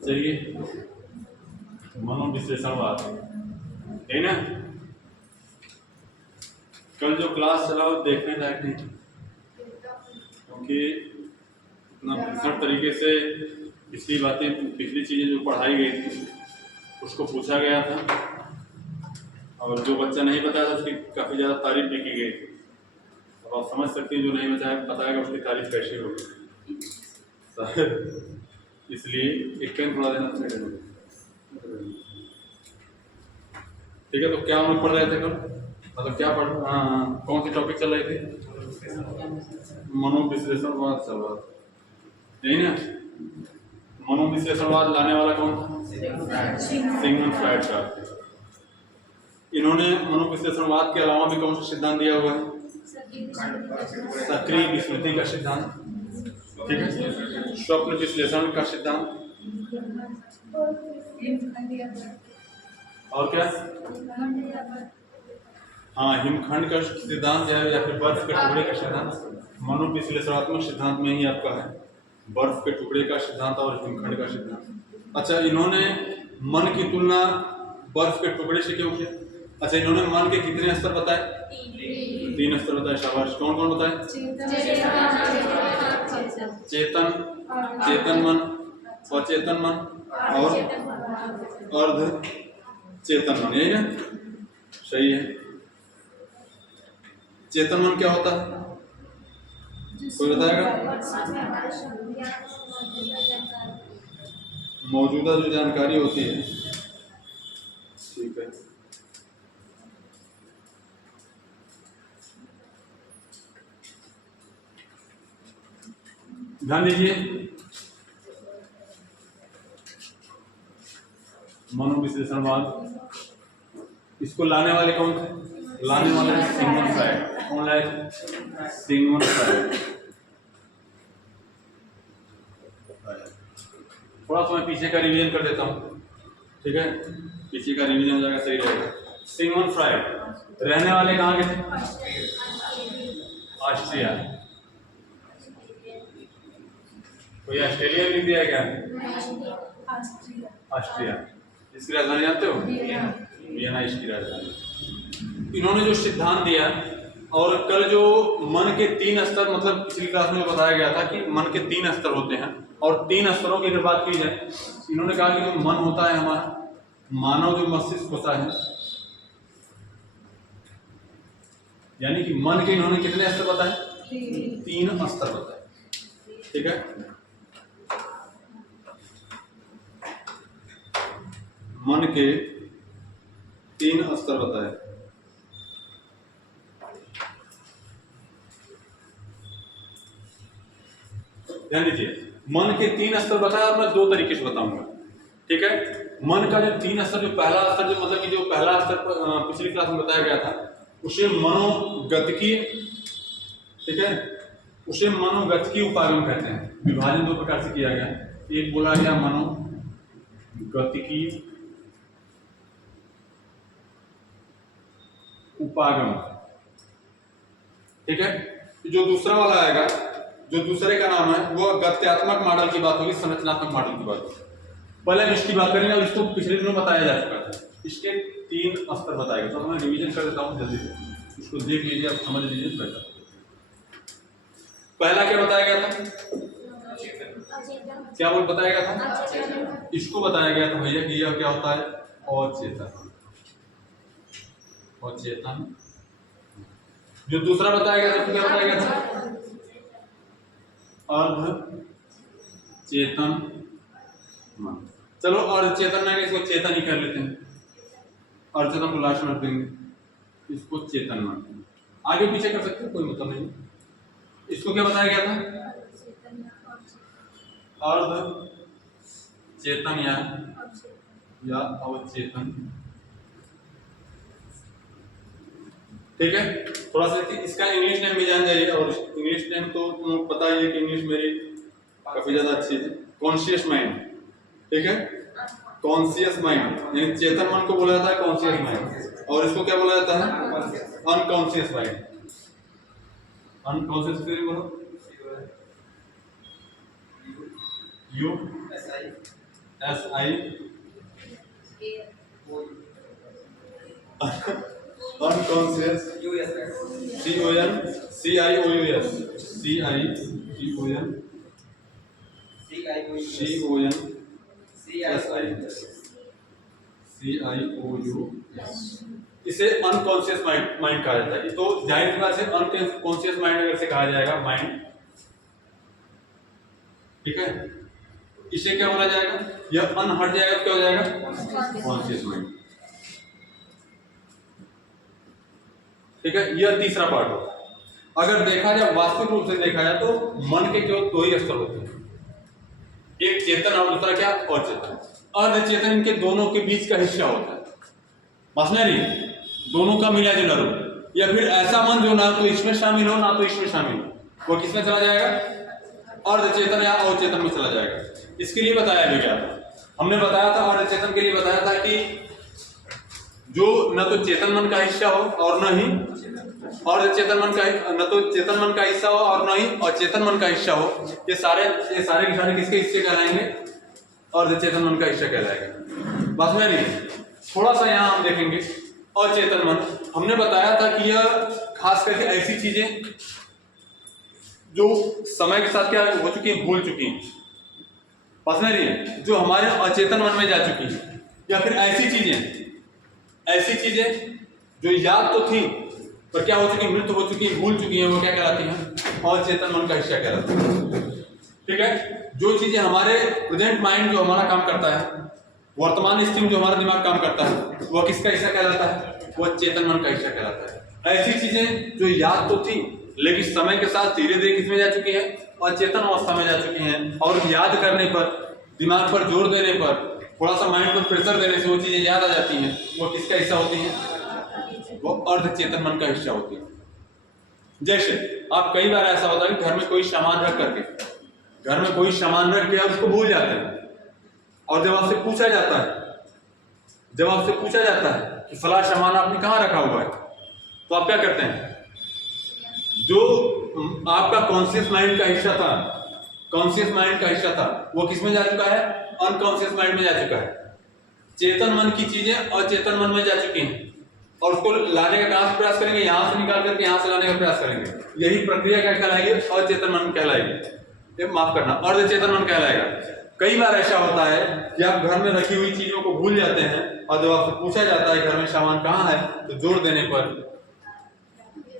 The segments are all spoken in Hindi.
चलिए, मनोविश्लेषणवाद है ना। कल जो क्लास चला वो देखने लायक नहीं, क्योंकि इतना भीषण तरीके से पिछली चीज़ें जो पढ़ाई गई थी उसको पूछा गया था, और जो बच्चा नहीं बताया था उसकी काफ़ी ज़्यादा तारीफ भी की गई थी। अब आप समझ सकते हैं जो नहीं बताएगा उसकी तारीफ कैसे होगी। इसलिए एक पेन थोड़ा देना चाहिए। ठीक है, तो क्या हम लोग पढ़ रहे थे कल, मतलब क्या कौन सी टॉपिक चल रही थी? मनोविश्लेषणवाद चल रहा था, यही ना। मनोविश्लेषणवाद लाने वाला कौन था? सिगमंड फ्रायड का। इन्होंने मनोविश्लेषणवाद के अलावा भी कौन सा सिद्धांत दिया हुआ है? सक्रिय विस्मृति का सिद्धांत, ठीक है, स्वप्न विश्लेषण का सिद्धांत, और क्या? हाँ, हिमखंड का सिद्धांत या फिर बर्फ के टुकड़े का सिद्धांत। मनोविश्लेषणात्मक सिद्धांत में ही आपका है बर्फ के टुकड़े का सिद्धांत और हिमखंड का सिद्धांत। अच्छा, इन्होंने मन की तुलना बर्फ के टुकड़े से क्यों किया? अच्छा, इन्होंने मन के कितने स्तर बताए? 3 स्तर बताए। शाबाश। कौन कौन बताए? चेतन मन, अचेतन मन और अर्ध चेतन मन, यही ना? सही है। चेतन मन क्या होता है, कोई बताएगा? मौजूदा जो जानकारी होती है, ठीक है। ध्यान दीजिए, मनोविश्लेषणवाद, इसको लाने वाले कौन थे? लाने वाले सिगमंड फ्रायड। कौन लाए थे? Sigmund Freud. थोड़ा सा मैं पीछे का रिवीजन कर देता हूँ, ठीक है, पीछे का रिवीजन हो जाएगा, सही रहेगा। सिगमंड फ्रायड रहने वाले कहाँ के थे? ऑस्ट्रिया। कोई ऑस्ट्रेलिया लिख दिया क्या? ऑस्ट्रिया। इसकी राजधानी जानते हो? वियना इसकी राजधानी। इन्होंने जो सिद्धांत दिया, और कल जो मन के 3 स्तर, मतलब पिछली क्लास में बताया गया था कि मन के 3 स्तर होते हैं, और 3 स्तरों की अगर बात की जाए, इन्होंने कहा कि जो मन होता है हमारा, मानव जो मस्तिष्क होता है, यानी कि मन के इन्होंने कितने स्तर बताए? 3 स्तर बताए, ठीक है। मन के 3 स्तर बताए। ध्यान दीजिए, मन के 3 स्तर बताया, मैं 2 तरीके से बताऊंगा, ठीक है। मन का जो 3 स्तर, जो पहला स्तर, जो मतलब कि जो पहला स्तर पिछली क्लास में बताया गया था, उसे मनोगतिकी, ठीक है, उसे मनोगतिकी उपागम कहते हैं। विभाजन 2 प्रकार से किया गया, एक बोला गया मनोगतिकी उपागम, ठीक है। जो दूसरा वाला आएगा, जो दूसरे का नाम है, वो गत्यात्मक मॉडल की बात होगी, संरचनात्मक मॉडल की बात होगी। पहले हम इसकी बात करेंगे, और इसको पिछले दिनों बताया जा चुका था। इसके 3 स्तर बताए गए, तो मैं रिवीजन कर देता हूँ जल्दी से, इसको देख लीजिए, आप समझ लीजिए बेहतर। पहला क्या बताया गया था? क्या बोल बताया गया था? इसको बताया गया था भैया कि यह क्या होता है? अचेतन। अचेतन। जो दूसरा बताया गया था, क्या बताया गया था? अर्ध चेतन मन। चलो, अर्ध चेतन नहीं, इसको चेतन ही कर लेते हैं, अर्ध चेतन को लास्ट में रख देंगे, इसको चेतन मन। आगे पीछे कर सकते हैं, कोई मतलब नहीं। इसको क्या बताया गया था? अर्ध चेतन या अवचेतन, ठीक है। थोड़ा सा इसका इंग्लिश नेम भी जान जाइए, और इंग्लिश नेम तो पता ही है कि इंग्लिश मेरी काफी ज्यादा अच्छी है। कॉन्शियस माइंड, ठीक है, कॉन्शियस माइंड, यानी चेतन मन को बोला जाता है कॉन्शियस माइंड, और इसको क्या बोला जाता है? Unconscious mind. अनकॉन्शियस फिर बोलो, you SI unconscious CON CIOUS इसे अनकॉन्शियस माइंड कहा जाता है। तो जाहिर सी बात है अनकॉन्शियस माइंड अगर से कहा जाएगा माइंड, ठीक है, इसे क्या बोला जाएगा, यह अन हट जाएगा तो क्या हो जाएगा कॉन्शियस माइंड, ठीक है। यह तीसरा पार्ट होता है। अगर देखा जाए वास्तविक रूप से देखा जाए तो मन के केवल दो ही स्तर होते हैं, एक चेतन और दूसरा क्या अचेतन। अर्धचेतन इनके दोनों के बीच का हिस्सा होता है, बस नहीं, दोनों का मिला जुला रूप, या फिर ऐसा मन जो ना तो इसमें शामिल हो ना तो इसमें शामिल हो, वो किसमें चला जाएगा, अर्धचेतन या अवचेतन में चला जाएगा। इसके लिए बताया गया, हमने बताया था अर्धचेतन के लिए बताया था कि जो न तो चेतन मन का हिस्सा हो और न ही अर्धचेतन मन का, न तो चेतन मन का हिस्सा हो और न ही अचेतन मन का हिस्सा हो, ये सारे के सारे किसके हिस्से कहलाएंगे, अर्धचेतन मन का हिस्सा कहलाएगा। बस में नहीं, थोड़ा सा यहाँ हम देखेंगे अचेतन मन। हमने बताया था कि यह खास करके ऐसी चीजें जो समय के साथ क्या हो चुकी हैं, भूल चुकी हैं, बस में नहीं, जो हमारे अचेतन मन में जा चुकी हैं, या फिर ऐसी चीजें जो याद तो थी पर क्या हो चुकी, मृत्यु हो चुकी है, भूल चुकी है, वो क्या कहलाती हैं, अचेतन मन का हिस्सा कहलाती है, ठीक है। जो चीजें हमारे प्रेजेंट माइंड जो हमारा काम करता है, वर्तमान स्थिति में जो हमारा दिमाग काम करता है, वह किसका हिस्सा कहलाता है, वह चेतन मन का हिस्सा कहलाता है। ऐसी चीजें जो याद तो थी लेकिन समय के साथ धीरे धीरे किसमें जा चुकी है, अचेतन अवस्था में जा चुकी हैं, और याद करने पर, दिमाग पर जोर देने पर, थोड़ा सा माइंड पर प्रेशर देने से वो चीजें याद आ जाती हैं, वो किसका हिस्सा होती हैं, वो अर्धचेतन मन का हिस्सा होती है। जैसे आप कई बार ऐसा होता है कि घर में कोई सामान रख के आप उसको भूल जाते हैं, और जब आपसे पूछा जाता है कि फला सामान आपने कहाँ रखा हुआ है, तो आप क्या करते हैं, जो आपका कॉन्शियस माइंड का हिस्सा था वो किसमें जा चुका है, अनकॉन्शियस माइंड में जा चुका है। चेतन मन की चीजें अचेतन मन में जा चुकी हैं, और उसको लाने का कहां से प्रयास करेंगे, यहां से निकाल करके यहां से लाने का प्रयास करेंगे। यही प्रक्रिया क्या कहलाएगी, अचेतन मन कहलाएगी, माफ करना, अर्धचेतन मन कहलाएगा। कई बार ऐसा होता है कि आप घर में रखी हुई चीजों को भूल जाते हैं, और जब आपसे पूछा जाता है घर में सामान कहाँ है, तो जोर देने पर,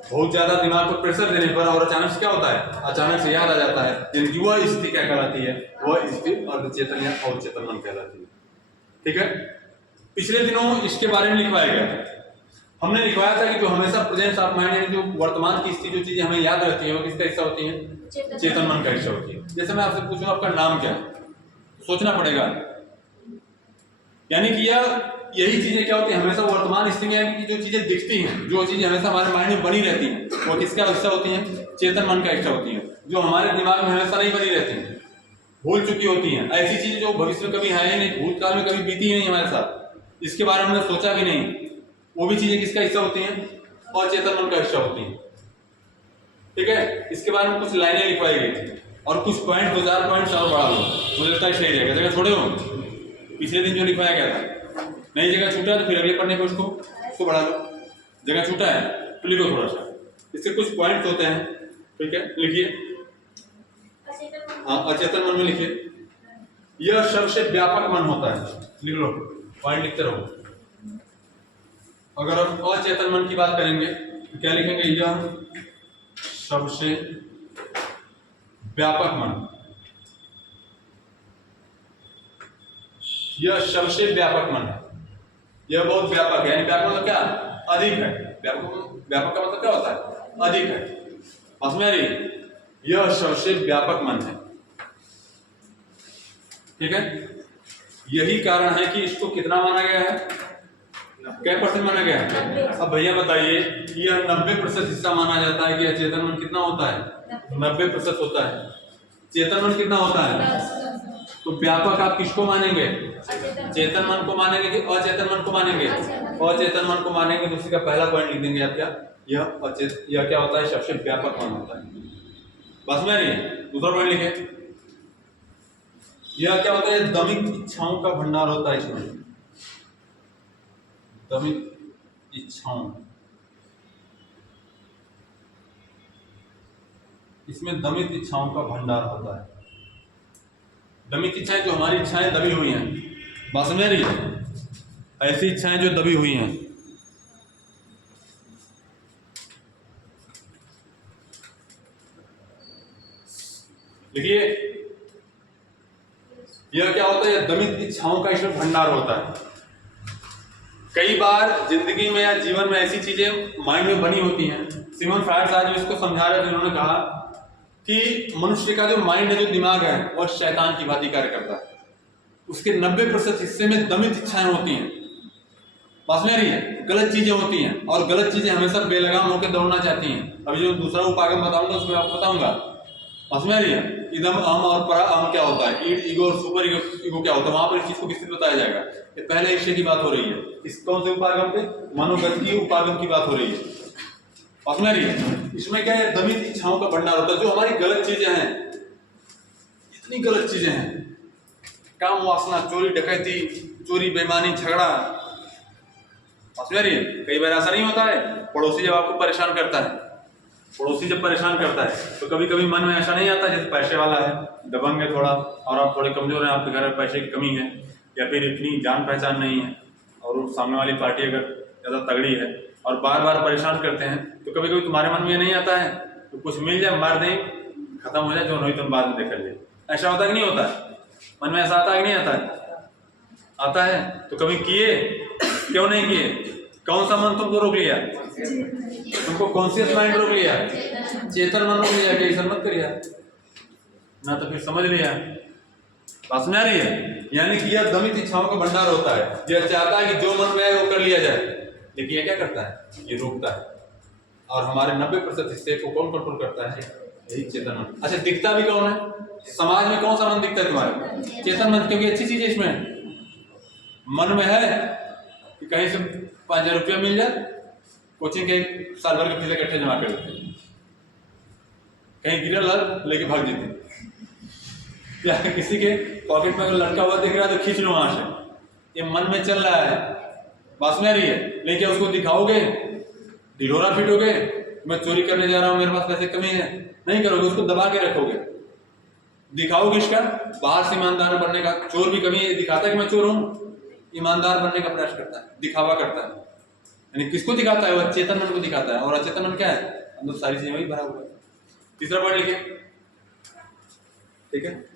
बहुत ज्यादा दिमाग पर प्रेशर देने पर, और अचानक से क्या होता है, अचानक से याद आ जाता है, यानी वह स्थिति क्या कहलाती है, वह स्थिति अर्धचेतन या अवचेतन मन कहलाती है, ठीक है। पिछले दिनों इसके बारे में लिखवाया गया था, हमने लिखवाया था कि जो हमेशा प्रेजेंस ऑफ माइंड यानी जो वर्तमान की स्थिति, जो चीजें हमें याद रहती है, वो किसका हिस्सा होती है, चेतन मन का हिस्सा होती है। जैसे मैं आपसे पूछूं आपका नाम क्या है, सोचना पड़ेगा, यानी कि यही चीजें क्या होती है, हमेशा वर्तमान स्थिति में, यानी कि जो चीजें दिखती हैं, जो चीजें हमेशा हमारे माइंड में बनी रहती हैं, वो किसका हिस्सा होती हैं, चेतन मन का हिस्सा होती है। जो हमारे दिमाग में हमेशा नहीं बनी रहती हैं, भूल चुकी होती हैं, ऐसी चीजें जो भविष्य में कभी है ही नहीं, भूतकाल में कभी बीती ही नहीं हमारे साथ, इसके बारे में हमने सोचा भी नहीं, वो भी चीजें किसका हिस्सा होती हैं, अचेतन मन का हिस्सा होती हैं, ठीक है। इसके बारे में कुछ लाइनें लिखवाई गई थी, और कुछ पॉइंट 2000 पॉइंट और बढ़ा लो, मुझे लगता है सही रहेगा। जगह छोड़े हो, पिछले दिन जो लिखवाया गया था, नई जगह छूटा है तो फिर अगले पढ़ने को उसको बढ़ा लो, जगह छूटा है तो लिखो थोड़ा सा, इससे कुछ पॉइंट्स होते हैं, ठीक है, लिखिए। हाँ, अचेतन मन में लिखिए, यह सबसे व्यापक मन होता है, लिख लो, पॉइंट लिखते रहो। अगर हम अचेतन मन की बात करेंगे तो क्या लिखेंगे, यह सबसे व्यापक मन, यह सबसे व्यापक मन है, यह बहुत व्यापक है, यानी व्यापक मतलब क्या, अधिक है, व्यापक का मतलब क्या होता है, अधिक है, समझ में आ रही, यह सबसे व्यापक मन है, ठीक है। यही कारण है कि इसको कितना माना गया है, क्या % माना गया है। अब भैया बताइए, यह 90% हिस्सा माना जाता है कि अचेतन मन कितना होता है, 90% होता है, चेतन मन कितना होता है। तो व्यापक आप किसको मानेंगे, चेतन मन को मानेंगे कि अचेतन मन को मानेंगे, अचेतन मन को मानेंगे। तो उसी का पहला पॉइंट लिख देंगे आप, क्या, यह क्या होता है, सबसे व्यापक मन होता है, बस में नहीं। दूसरा पॉइंट लिखे, यह क्या होता है? दमित इच्छाओं का भंडार होता है इसमें, दमित इच्छाओं, इसमें दमित इच्छाओं का भंडार होता है। दमित इच्छाएं जो हमारी इच्छाएं दबी हुई हैं, बात समझ रही है? ऐसी इच्छाएं जो दबी हुई हैं, देखिए यह क्या होता है? दमित इच्छाओं का इसमें भंडार होता है। कई बार जिंदगी में या जीवन में ऐसी चीजें माइंड में बनी होती हैं। सिमोन फ्रायड साहब जो इसको समझा रहे थे, उन्होंने कहा कि मनुष्य का जो माइंड है, जो दिमाग है, वह शैतान की भांति कार्य करता है। उसके 90% हिस्से में दमित इच्छाएं होती हैं, बात में रही है, गलत चीजें होती हैं, और गलत चीजें हमेशा बेलगाम होकर दौड़ना चाहती हैं। अभी जो दूसरा उपागम बताऊंगा उसमें आपको बताऊंगा, बात में रही है। इदम अहम और परा अहम क्या होता है, ईड ईगो और सुपर ईगो क्या होता है, वहां पर इस चीज को विस्तृत बताया जाएगा। ये पहले हिस्से की बात हो रही है, इस कौन से उपागम पे? मनोगत की उपागम की बात हो रही है, बात में रही है। इसमें क्या है? दमित इच्छाओं का भंडार होता है। जो हमारी गलत चीजें हैं, इतनी गलत चीजें हैं, काम वासना, चोरी डकैती, चोरी बेईमानी, झगड़ा, समझ रही है। कई बार ऐसा नहीं होता है, पड़ोसी जब आपको परेशान करता है, पड़ोसी जब परेशान करता है तो कभी कभी मन में ऐसा नहीं आता, जैसे पैसे वाला है, दबंग है थोड़ा, और आप थोड़े कमजोर हैं, आपके घर में पैसे की कमी है, या फिर इतनी जान पहचान नहीं है, और सामने वाली पार्टी अगर ज़्यादा तगड़ी है और बार बार परेशान करते हैं, तो कभी कभी तुम्हारे मन में ये नहीं आता है तो कुछ मिल जाए, मार दें, खत्म हो जाए, जो नहीं तुम बाद में देख लीजिए। ऐसा होता है कि नहीं होता है? मन में ऐसा आता है कि नहीं आता है? आता है। तो कभी किए? क्यों नहीं किए? कौन सा मन तुमको रोक लिया? तुमको कॉन्शियस माइंड रोक लिया, चेतन मन रोक लिया कि ऐसा मत करिए ना, तो फिर समझ लिया, बात समझ आ रही है। यानी कि यह दमित इच्छाओं का भंडार होता है। यह चाहता है कि जो मन में है वो कर लिया जाए, लेकिन ये क्या करता है? ये रोकता है। और हमारे 90% हिस्से को कौन कंट्रोल करता है? यही चेतन मन। अच्छा, दिखता भी कौन है? समाज में कौन सा मन दिखता है तुम्हारे? चेतन मन, क्योंकि अच्छी चीज है इसमें। मन में है कि कहीं से 5,000 रुपया मिल जाए, कोचिंग के साल भर के फीस इकट्ठे जमा कर देते, कहीं गिरा लग लेके भाग देते, या किसी के पॉकेट में अगर लड़का हुआ दिख रहा है तो खींच लो वहां से। ये मन में चल रहा है, बात में रही है। लेकिन उसको दिखाओगे, ढिढोरा पीटोगे, मैं चोरी करने जा रहा हूँ, मेरे पास पैसे कमी है, नहीं करोगे, उसको दबा के रखोगे। दिखाओगे इसका बाहर से ईमानदार बनने का। चोर भी कभी दिखाता है कि मैं चोर हूँ, ईमानदार बनने का प्रयास करता है, दिखावा करता है। यानी किसको दिखाता है? वो चेतन मन को दिखाता है। और अचेतन मन क्या है? अंदर सारी चीजें वही भरा हुआ है। तीसरा पढ़ लिखिए, ठीक है।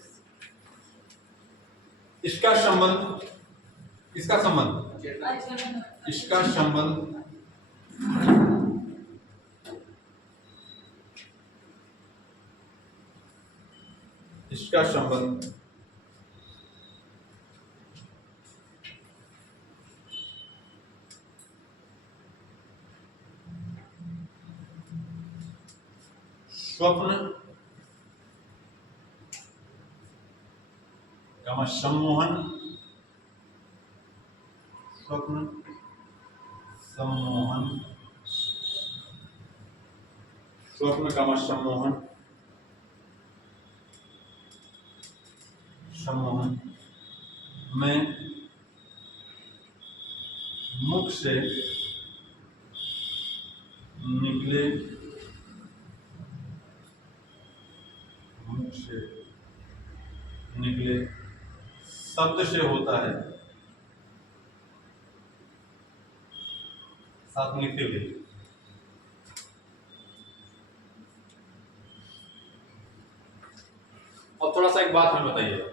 इसका संबंध, इसका संबंध, इसका संबंध इसका संबंध स्वप्न का सम्मोहन, स्वप्न सम्मोहन, स्वप्न का सम्मोहन, सम्मोहन में मुख से निकले, मुख से निकले शब्द से होता है। साथ में लिखते हुए, अब थोड़ा सा एक बात हमें बताइए,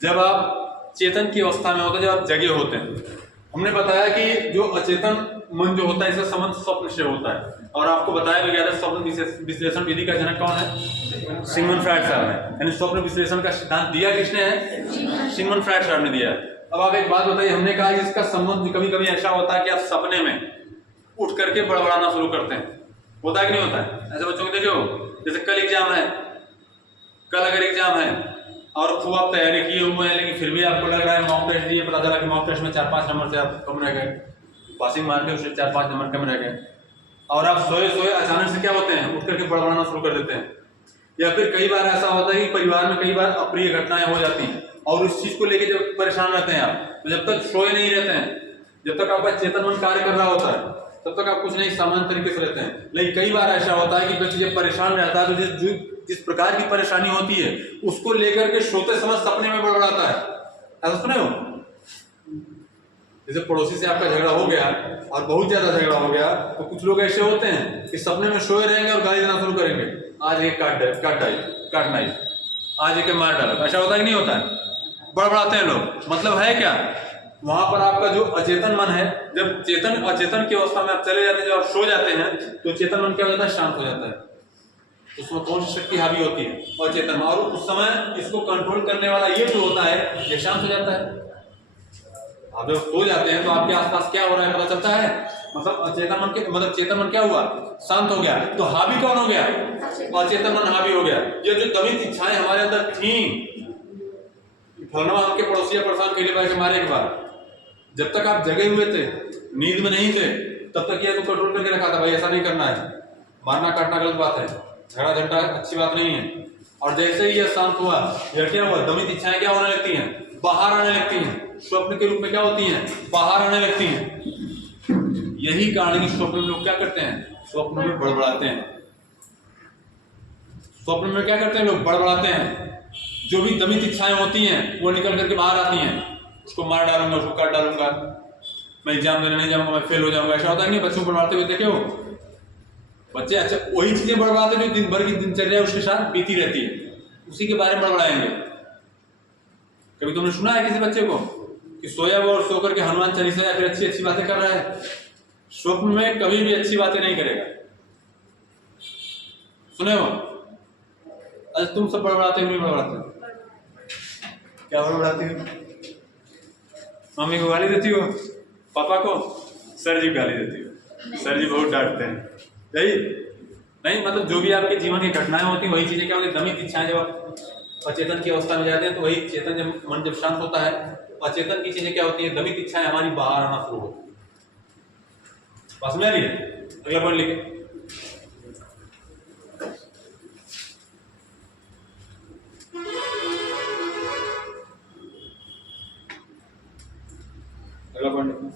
जब आप चेतन की अवस्था में होते हैं, जब आप जगे होते हैं, हमने बताया कि जो अचेतन मन जो होता है इसका संबंध स्वप्न से होता है। और आपको बताया भी गया था स्वप्न विश्लेषण विधि का जनक कौन है? सिगमंड फ्रायड साहब ने। यानी स्वप्न विश्लेषण का सिद्धांत दिया किसने है? सिगमंड फ्रायड साहब ने दिया। अब आप एक बात बताइए, हमने कहा इसका संबंध कभी कभी ऐसा होता है कि आप सपने में उठ करके बड़बड़ाना शुरू करते हैं, होता है कि नहीं होता है? ऐसे बच्चों को देखो, जैसे कल एग्जाम है, कल अगर एग्जाम है और खूब आप तैयारी किए हुए हैं, लेकिन फिर भी आपको लग रहा है मॉक टेस्ट दिए, पता चला कि मॉक टेस्ट में 4-5 नंबर से आप कम रह गए, पासिंग मार्क है उससे 4-5 नंबर कम रह गए, और आप सोए सोए अचानक से क्या होते हैं? उठ करके बड़बड़ाना शुरू कर देते हैं। या फिर कई बार ऐसा होता है कि परिवार में कई बार अप्रिय घटनाएं हो जाती हैं और उस चीज को लेके जब परेशान रहते हैं आप, तो जब तक सोए नहीं रहते हैं, जब तक आपका चेतन मन कार्य कर रहा होता है, तब तक आप कुछ नहीं सामान्य तरीके से रहते हैं। लेकिन कई बार ऐसा होता है कि व्यक्ति जब परेशान रहता है तो जिस प्रकार की परेशानी होती है उसको लेकर के सोते समय सपने में बड़बड़ाता है। ऐसा सुने हो? जैसे पड़ोसी से आपका झगड़ा हो गया और बहुत ज्यादा झगड़ा हो गया, तो कुछ लोग ऐसे होते हैं कि सपने में सोए रहेंगे और गाली देना शुरू करेंगे, आज एक काटना ही, आज एक मार डाला। ऐसा होता है कि नहीं होता है? बड़बड़ाते हैं लोग। मतलब है क्या, वहां पर आपका जो अचेतन मन है, जब चेतन अचेतन की अवस्था में आप चले जाते हैं, जब आप सो जाते हैं, तो चेतन मन क्या हो जाता है? शांत हो जाता है। उसमें कौन सी शक्ति हावी होती है? अचेतन में। और उस समय इसको कंट्रोल करने वाला ये जो होता है, ये शांत हो जाता है। आप जब सो जाते हैं तो आपके आसपास क्या हो रहा है पता चलता है। मतलब अचेतन मन के मतलब चेतन मन क्या हुआ? शांत हो गया। तो हावी कौन हो गया? अचेतन मन हावी हो गया। ये जो दमित इच्छाएं हमारे अंदर थी, फलना हमके पड़ोसी परेशान के लिए मारे के बाद, जब तक आप जगे हुए थे, नींद में नहीं थे, तब तक ये तो कंट्रोल करके रखा था, भाई ऐसा नहीं करना है, मारना काटना गलत बात है, झगड़ा झंडा अच्छी बात नहीं है। और जैसे ही यह शांत हुआ, यह क्या हुआ? दमित इच्छाएं क्या होने लगती हैं? बाहर आने लगती हैं। स्वप्न के रूप में क्या होती हैं? बाहर आने लगती हैं। यही कारण कि स्वप्न में लोग क्या करते हैं? स्वप्न में बड़बड़ाते हैं। स्वप्न में क्या करते हैं लोग? बड़बड़ाते हैं। जो भी दमित इच्छाएं होती हैं वो निकल करके बाहर आती हैं। उसको मार डालूंगा, उसको काट डालूंगा, मैं एग्जाम देने नहीं जाऊंगा, मैं फेल हो जाऊंगा। ऐसा होता है नहीं? बच्चों को बड़बड़ाते हुए देखे हो? बच्चे अच्छा वही चीजें बड़बड़ाते जो दिन भर की दिनचर्या उसके साथ बीती रहती है, उसी के बारे में बड़बड़ाएंगे। कभी तुमने सुना है किसी बच्चे को कि सोया हुआ और सोकर के हनुमान चालीसा या फिर अच्छी अच्छी बातें कर रहा है? स्वप्न में कभी भी अच्छी बातें नहीं करेगा। सुने हो? आज तुम सब बड़बड़ाते हो नहीं बड़बड़ाते? क्या बड़बड़ाती हो? मम्मी को गाली देती हो? पापा को? सर जी गाली देती हो? सर जी बहुत डांटते हैं, यही नहीं? मतलब जो भी आपके जीवन की घटनाएं होती हैं वही चीजें क्या होती है? दमित इच्छाएं जब आप अचेतन की अवस्था में जाते हैं तो वही चेतन जब मन जब शांत होता है, अचेतन की चीजें क्या होती है? दमित इच्छाएं हमारी बाहर आना शुरू होती है। बस में आ रही है? अगला पॉइंट लिखे। अगला पॉइंट लिखे।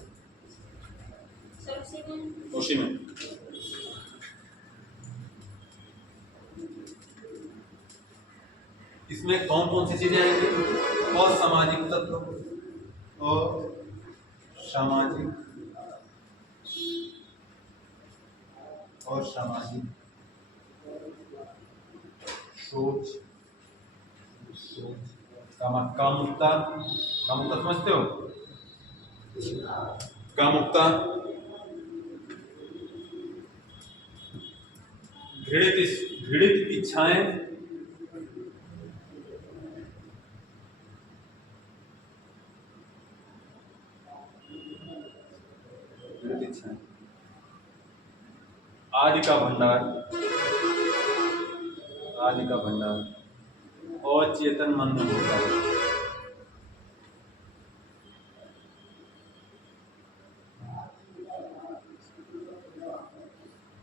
उसी में इसमें कौन कौन सी चीजें आएंगी? असामाजिक तत्व, असामाजिक और सामाजिक सोच, कामुकता समझते हो? कामुकता, घृणित इच्छाएं, आदि का भंडार, अचेतन मन में होता है।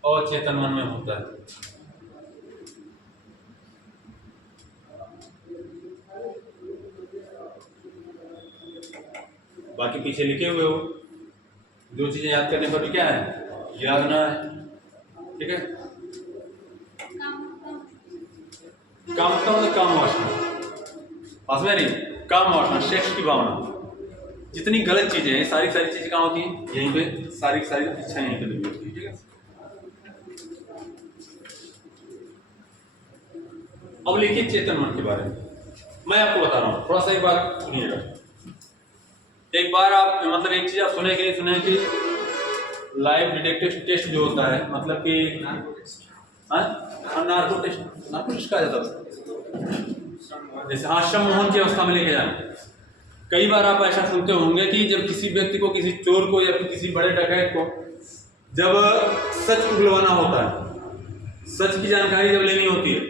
अचेतन मन में होता है। बाकी पीछे लिखे हुए हो, जो चीजें याद करने पर क्या है? याद ना है, ठीक है? कामुकता मतलब काम वासना, पास में नहीं? काम वासना, सेक्स की भावना, जितनी गलत चीजें हैं सारी चीजें कहाँ होती हैं? यहीं पे। सारी इच्छाएं यहीं पे लगी होती है, ठीक है? अब लिखिए चेतन मन के बारे में। मैं आपको बता रहा हूं, थोड़ा सा एक बात सुनिएगा। एक बार आप मतलब एक चीज आप सुने कि नहीं सुने कि लाइव डिटेक्टिव टेस्ट जो होता है, मतलब कि नार्को टेस्ट कहा जाता है, जैसे आश्रम मोहन की अवस्था में लेके जाना। कई बार आप ऐसा सुनते होंगे कि जब किसी व्यक्ति को, किसी चोर को या फिर किसी बड़े डकैत को जब सच उगलवाना होता है, सच की जानकारी जब लेनी होती है,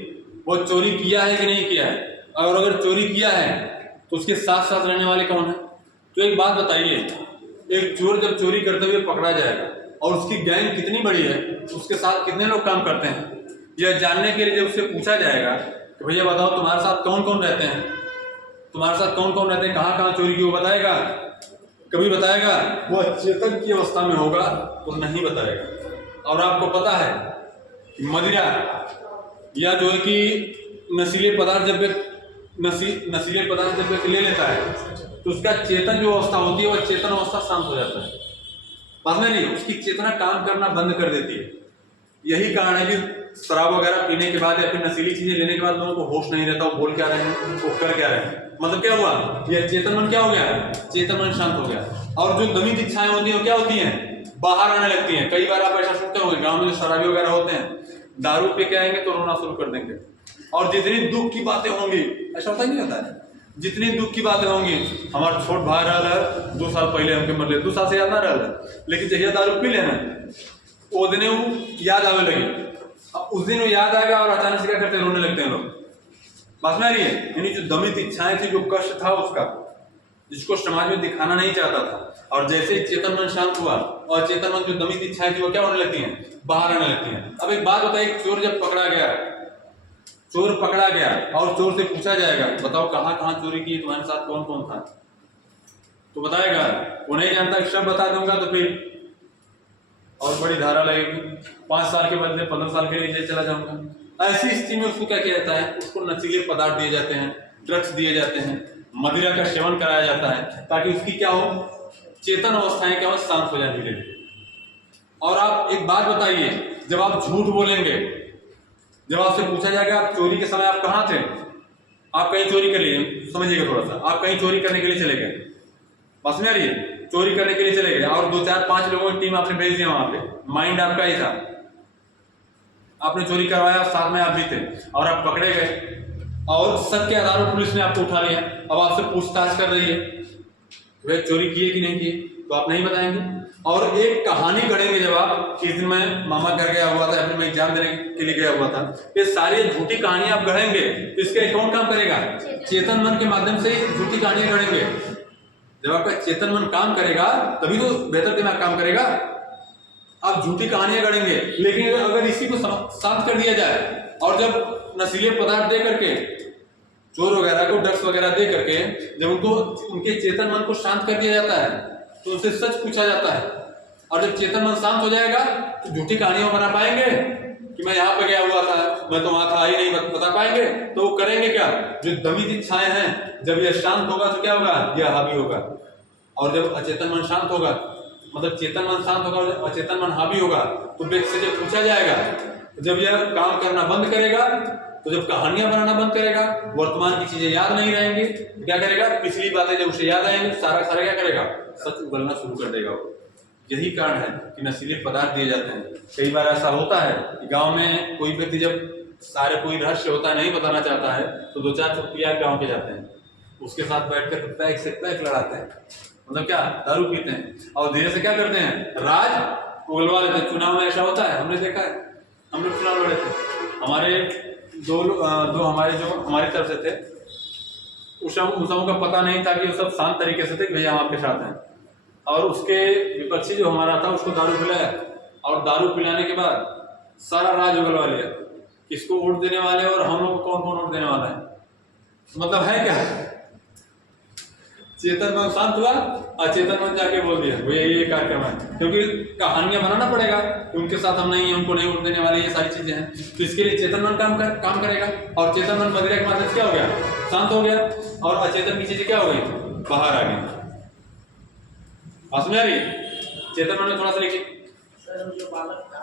वो चोरी किया है कि नहीं किया है, और अगर चोरी किया है तो उसके साथ साथ रहने वाले कौन है? तो एक बात बताइए, एक चोर जब चोरी करते हुए पकड़ा जाएगा और उसकी गैंग कितनी बड़ी है, उसके साथ कितने लोग काम करते हैं, यह जानने के लिए जब उससे पूछा जाएगा कि भैया बताओ तुम्हारे साथ कौन कौन रहते हैं, तुम्हारे साथ कौन कौन रहते हैं, कहाँ कहाँ चोरी की, वो बताएगा? कभी बताएगा? वो चेतन की अवस्था में होगा तो नहीं बताएगा। और आपको पता है कि मदिरा या जो है कि नशीले पदार्थ जब व्यक्ति ले लेता है तो उसका चेतन जो अवस्था होती है वह चेतन अवस्था शांत हो जाता है। बात में नहीं, उसकी चेतना काम करना बंद कर देती है। यही कारण है कि शराब वगैरह पीने के बाद या फिर नशीली चीजें लेने के बाद लोगों को होश नहीं रहता, वो बोल क्या रहे हैं, वो कर क्या रहे हैं। मतलब क्या हुआ, यह चेतन मन क्या हो गया, चेतन मन शांत हो गया। और जो दमित इच्छाएं होती हैं वो क्या होती हैं, बाहर आने लगती हैं। कई बार आप ऐसा सुनते होंगे गांव में जो शराबी वगैरह होते हैं दारू पी के आएंगे तो रोना शुरू कर देंगे, और जितनी दुख की बातें होंगी, ऐसा होता ही नहीं होता है, जितनी दुख की बातें होंगी, हमारा छोट भाई रहा है 2 साल पहले हमके मर ले, 2 साल से याद ना रहा, लेकिन जहिया दारू पी लेना वो दिन वो याद आवे लगी। अब उस दिन वो याद आएगा और अचानक से क्या करते हैं, रोने लगते हैं लोग। बात में आ रही है, यानी जो दमित इच्छाएं थी, जो कष्ट था उसका, जिसको समाज में दिखाना नहीं चाहता था, और जैसे चेतन मन शांत हुआ और चेतन मन जो दमित इच्छाएं थी वो क्या होने लगती हैं, बाहर आने लगती हैं। अब एक बात बताइए, चोर जब पकड़ा गया और चोर से पूछा जाएगा बताओ कहाँ कहाँ चोरी की, तुम्हारे साथ कौन कौन था, तो बताएगा वो नहीं जानता, सब बता दूंगा तो फिर और बड़ी धारा लगेगी, 5 साल के बदले 15 साल के लिए जेल चला जाऊंगा। ऐसी स्थिति में उसको क्या किया जाता है, उसको नशीले पदार्थ दिए जाते हैं, ड्रग्स दिए जाते हैं, मदिरा का सेवन कराया जाता है, ताकि उसकी क्या हो, चेतन अवस्थाएं क्या हो, शांत हो जाए धीरे धीरे। और आप एक बात बताइए, जब आप झूठ बोलेंगे, जब आपसे पूछा जाएगा आप चोरी के समय आप कहाँ थे, आप कहीं चोरी कर लिए, समझिएगा थोड़ा सा, आप कहीं चोरी करने के लिए चले गए, बस में आ रही है, चोरी करने के लिए चले गए और 2 4 5 लोगों की टीम आपने भेज दिया वहां पे, माइंड आपका ही था, आपने चोरी करवाया, साथ में आप भी थे और आप पकड़े गए और सच के आधार पर पुलिस ने आपको उठा लिया। अब आपसे पूछताछ कर रही है वे चोरी किए कि नहीं किए, तो आप नहीं बताएंगे और एक कहानी गढ़ेंगे। जब आप इस दिन मैं मामा घर गया हुआ था या फिर मैं एग्जाम देने के लिए गया हुआ था, ये सारी झूठी कहानी आप गढ़ेंगे, इसके कौन काम करेगा, चेतन मन के माध्यम से झूठी कहानी गढ़ेंगे। जब आपका चेतन मन काम करेगा तभी तो बेहतर दिमाग काम करेगा। आप झूठी कहानियां गढ़ेंगे, लेकिन अगर इसी को शांत कर दिया जाए और जब नशीले पदार्थ दे करके, चोर वगैरह को ड्रग्स वगैरह दे करके जब उनको उनके चेतन मन को शांत कर दिया जाता है तो उनसे सच पूछा जाता है, और जब चेतन मन शांत हो जाएगा तो झूठी कहानियां बना पाएंगे कि मैं यहाँ पे गया हुआ था, मैं तो वहां था ही नहीं, बता पाएंगे। तो वो करेंगे क्या, जो दमित इच्छाएं हैं, जब यह शांत होगा तो क्या होगा, यह हावी होगा। और जब अचेतन मन शांत होगा, मतलब चेतन मन शांत होगा और अचेतन मन हावी होगा, तो व्यक्ति से जब पूछा जाएगा, जब यह काम करना बंद करेगा, तो जब कहानियां बनाना बंद करेगा, वर्तमान की चीजें याद नहीं रहेंगी, तो क्या करेगा, पिछली बातें जब उसे याद आएंगी, सारा क्या करेगा, सच उगलना शुरू कर देगा। यही कारण है कि नशीले पदार्थ दिए जाते हैं। कई बार ऐसा होता है कि गांव में कोई व्यक्ति जब सारे कोई रहस्य होता है, नहीं बताना चाहता है, तो 2 4 चुटकियां गांव के जाते हैं, उसके साथ बैठकर पैक से पैक लड़ाते हैं, मतलब क्या, दारू पीते हैं और धीरे से क्या करते हैं, राज उगलवा लेते हैं। चुनाव में ऐसा होता है, हमने देखा है, हम लोग चुनाव लड़े थे, हमारे दो हमारे जो हमारी तरफ से थे, उस सबों का पता नहीं था कि वो सब शांत तरीके से थे, भैया हम आपके साथ हैं, और उसके विपक्षी जो हमारा था उसको दारू पिलाया, और दारू पिलाने के बाद सारा राज उगलवा लिया, किसको वोट देने वाले और हम लोग को कौन कौन वोट देने वाला है। मतलब है क्या, चेतन मन शांत हुआ, अचेतन मन जाके बोल दिया भैया ये कार्यक्रम है, क्योंकि कहानियां बनाना पड़ेगा, उनके साथ हम नहीं, उनको नहीं वोट देने वाले, ये सारी चीजें हैं। तो इसके लिए चेतन मन काम करेगा, और चेतन मन मदिरा के माध्यम से क्या हो गया, शांत हो गया, और अचेतन की चीजें क्या हो गई, बाहर आ गई। समझ आ रही, चेतन मन में थोड़ा सा लिखिए। सर जो बालक था,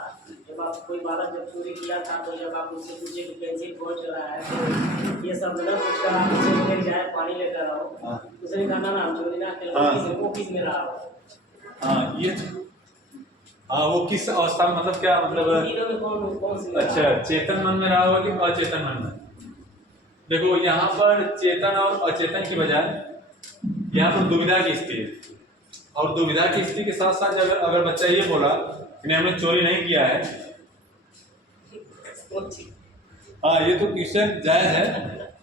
जब आप कोई बालक जब चोरी किया था, तो जब आप उससे पूछे कि पेंसिल कौन चला है, तो ये सब न पूछकर आप उसे लेकर जाए, पानी लेकर आओ, उसने कहा ना हम चोरी ना करें, वो किस में रहा हो। ये वो किस अवस्था में, मतलब क्या, मतलब तीनों में कौन सी, अच्छा, चेतन मन में रहा होगा कि अचेतन मन में। देखो यहाँ पर चेतन और अचेतन की बजाय यहाँ पर दुविधा की स्थिति है, और दुविधा की स्थिति के साथ साथ अगर बच्चा ये बोला कि हमने चोरी नहीं किया है, ये तो क्वेश्चन जायज है,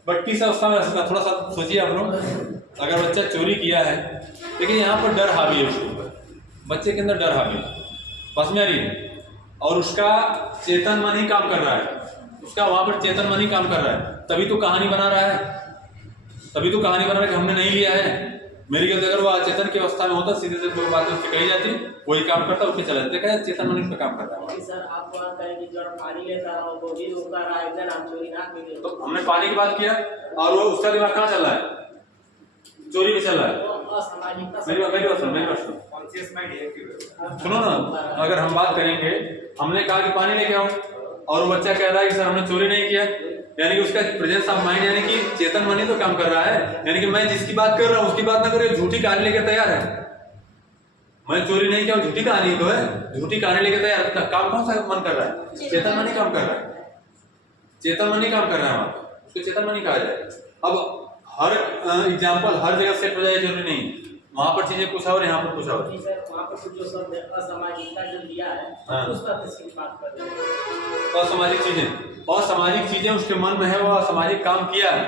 बट किस अवस्था में रखना, थोड़ा सा सोचिए आप लोग। अगर बच्चा चोरी किया है, लेकिन यहाँ पर डर हावी है उसके ऊपर, बच्चे के अंदर डर हावी है, बस में आ रही है, और उसका चेतन मन ही काम कर रहा है, उसका वहां पर चेतन मन ही काम कर रहा है, तभी तो कहानी बना रहा है, तभी तो कहानी बना रहा है कि हमने नहीं लिया है। मेरी गलती, अगर वो अचेतन की अवस्था में होता सीधे से कोई बात उससे कही जाती, वही काम करता, उसके चला जाता है, चेतन मन इस पे काम कर रहा है। सर आप बात करें कि जो पानी लेता रहा वो भी रोकता रहा, एकदम आप चोरी ना करिए। तो हमने पानी की बात किया और वो उसका दिमाग कहाँ चल रहा है, चोरी में चल रहा है। मेरी बात सुनो ना, अगर हम बात करेंगे, हमने कहा कि पानी लेके आओ और वो बच्चा कह रहा है कि सर हमने चोरी नहीं किया, यानी कि उसका प्रेजेंस ऑफ माइंड यानी कि चेतन मन ही तो काम कर रहा है, यानी कि मैं जिसकी बात कर रहा हूँ उसकी बात ना करो, झूठी कहानी लेकर तैयार है। मैं चोरी नहीं किया, झूठी कहानी तो है, झूठी कहानी लेकर तैयार, काम कौन सा मन कर रहा है, चेतन मन ही काम कर रहा है, चेतन मन ही काम कर रहा है वहां पर, उसको चेतन मन ही कहा जाएगा। अब हर एग्जाम्पल हर जगह सेट हो जाए जरूरी नहीं, वहां पर चीजें कुछ और यहाँ पर कुछ और। वहाँ पर जो शब्द असामाजिकता जो दिया है, हाँ। उस पर बात कर रहे हैं। असामाजिक चीजें उसके मन में है, वो असामाजिक काम किया है,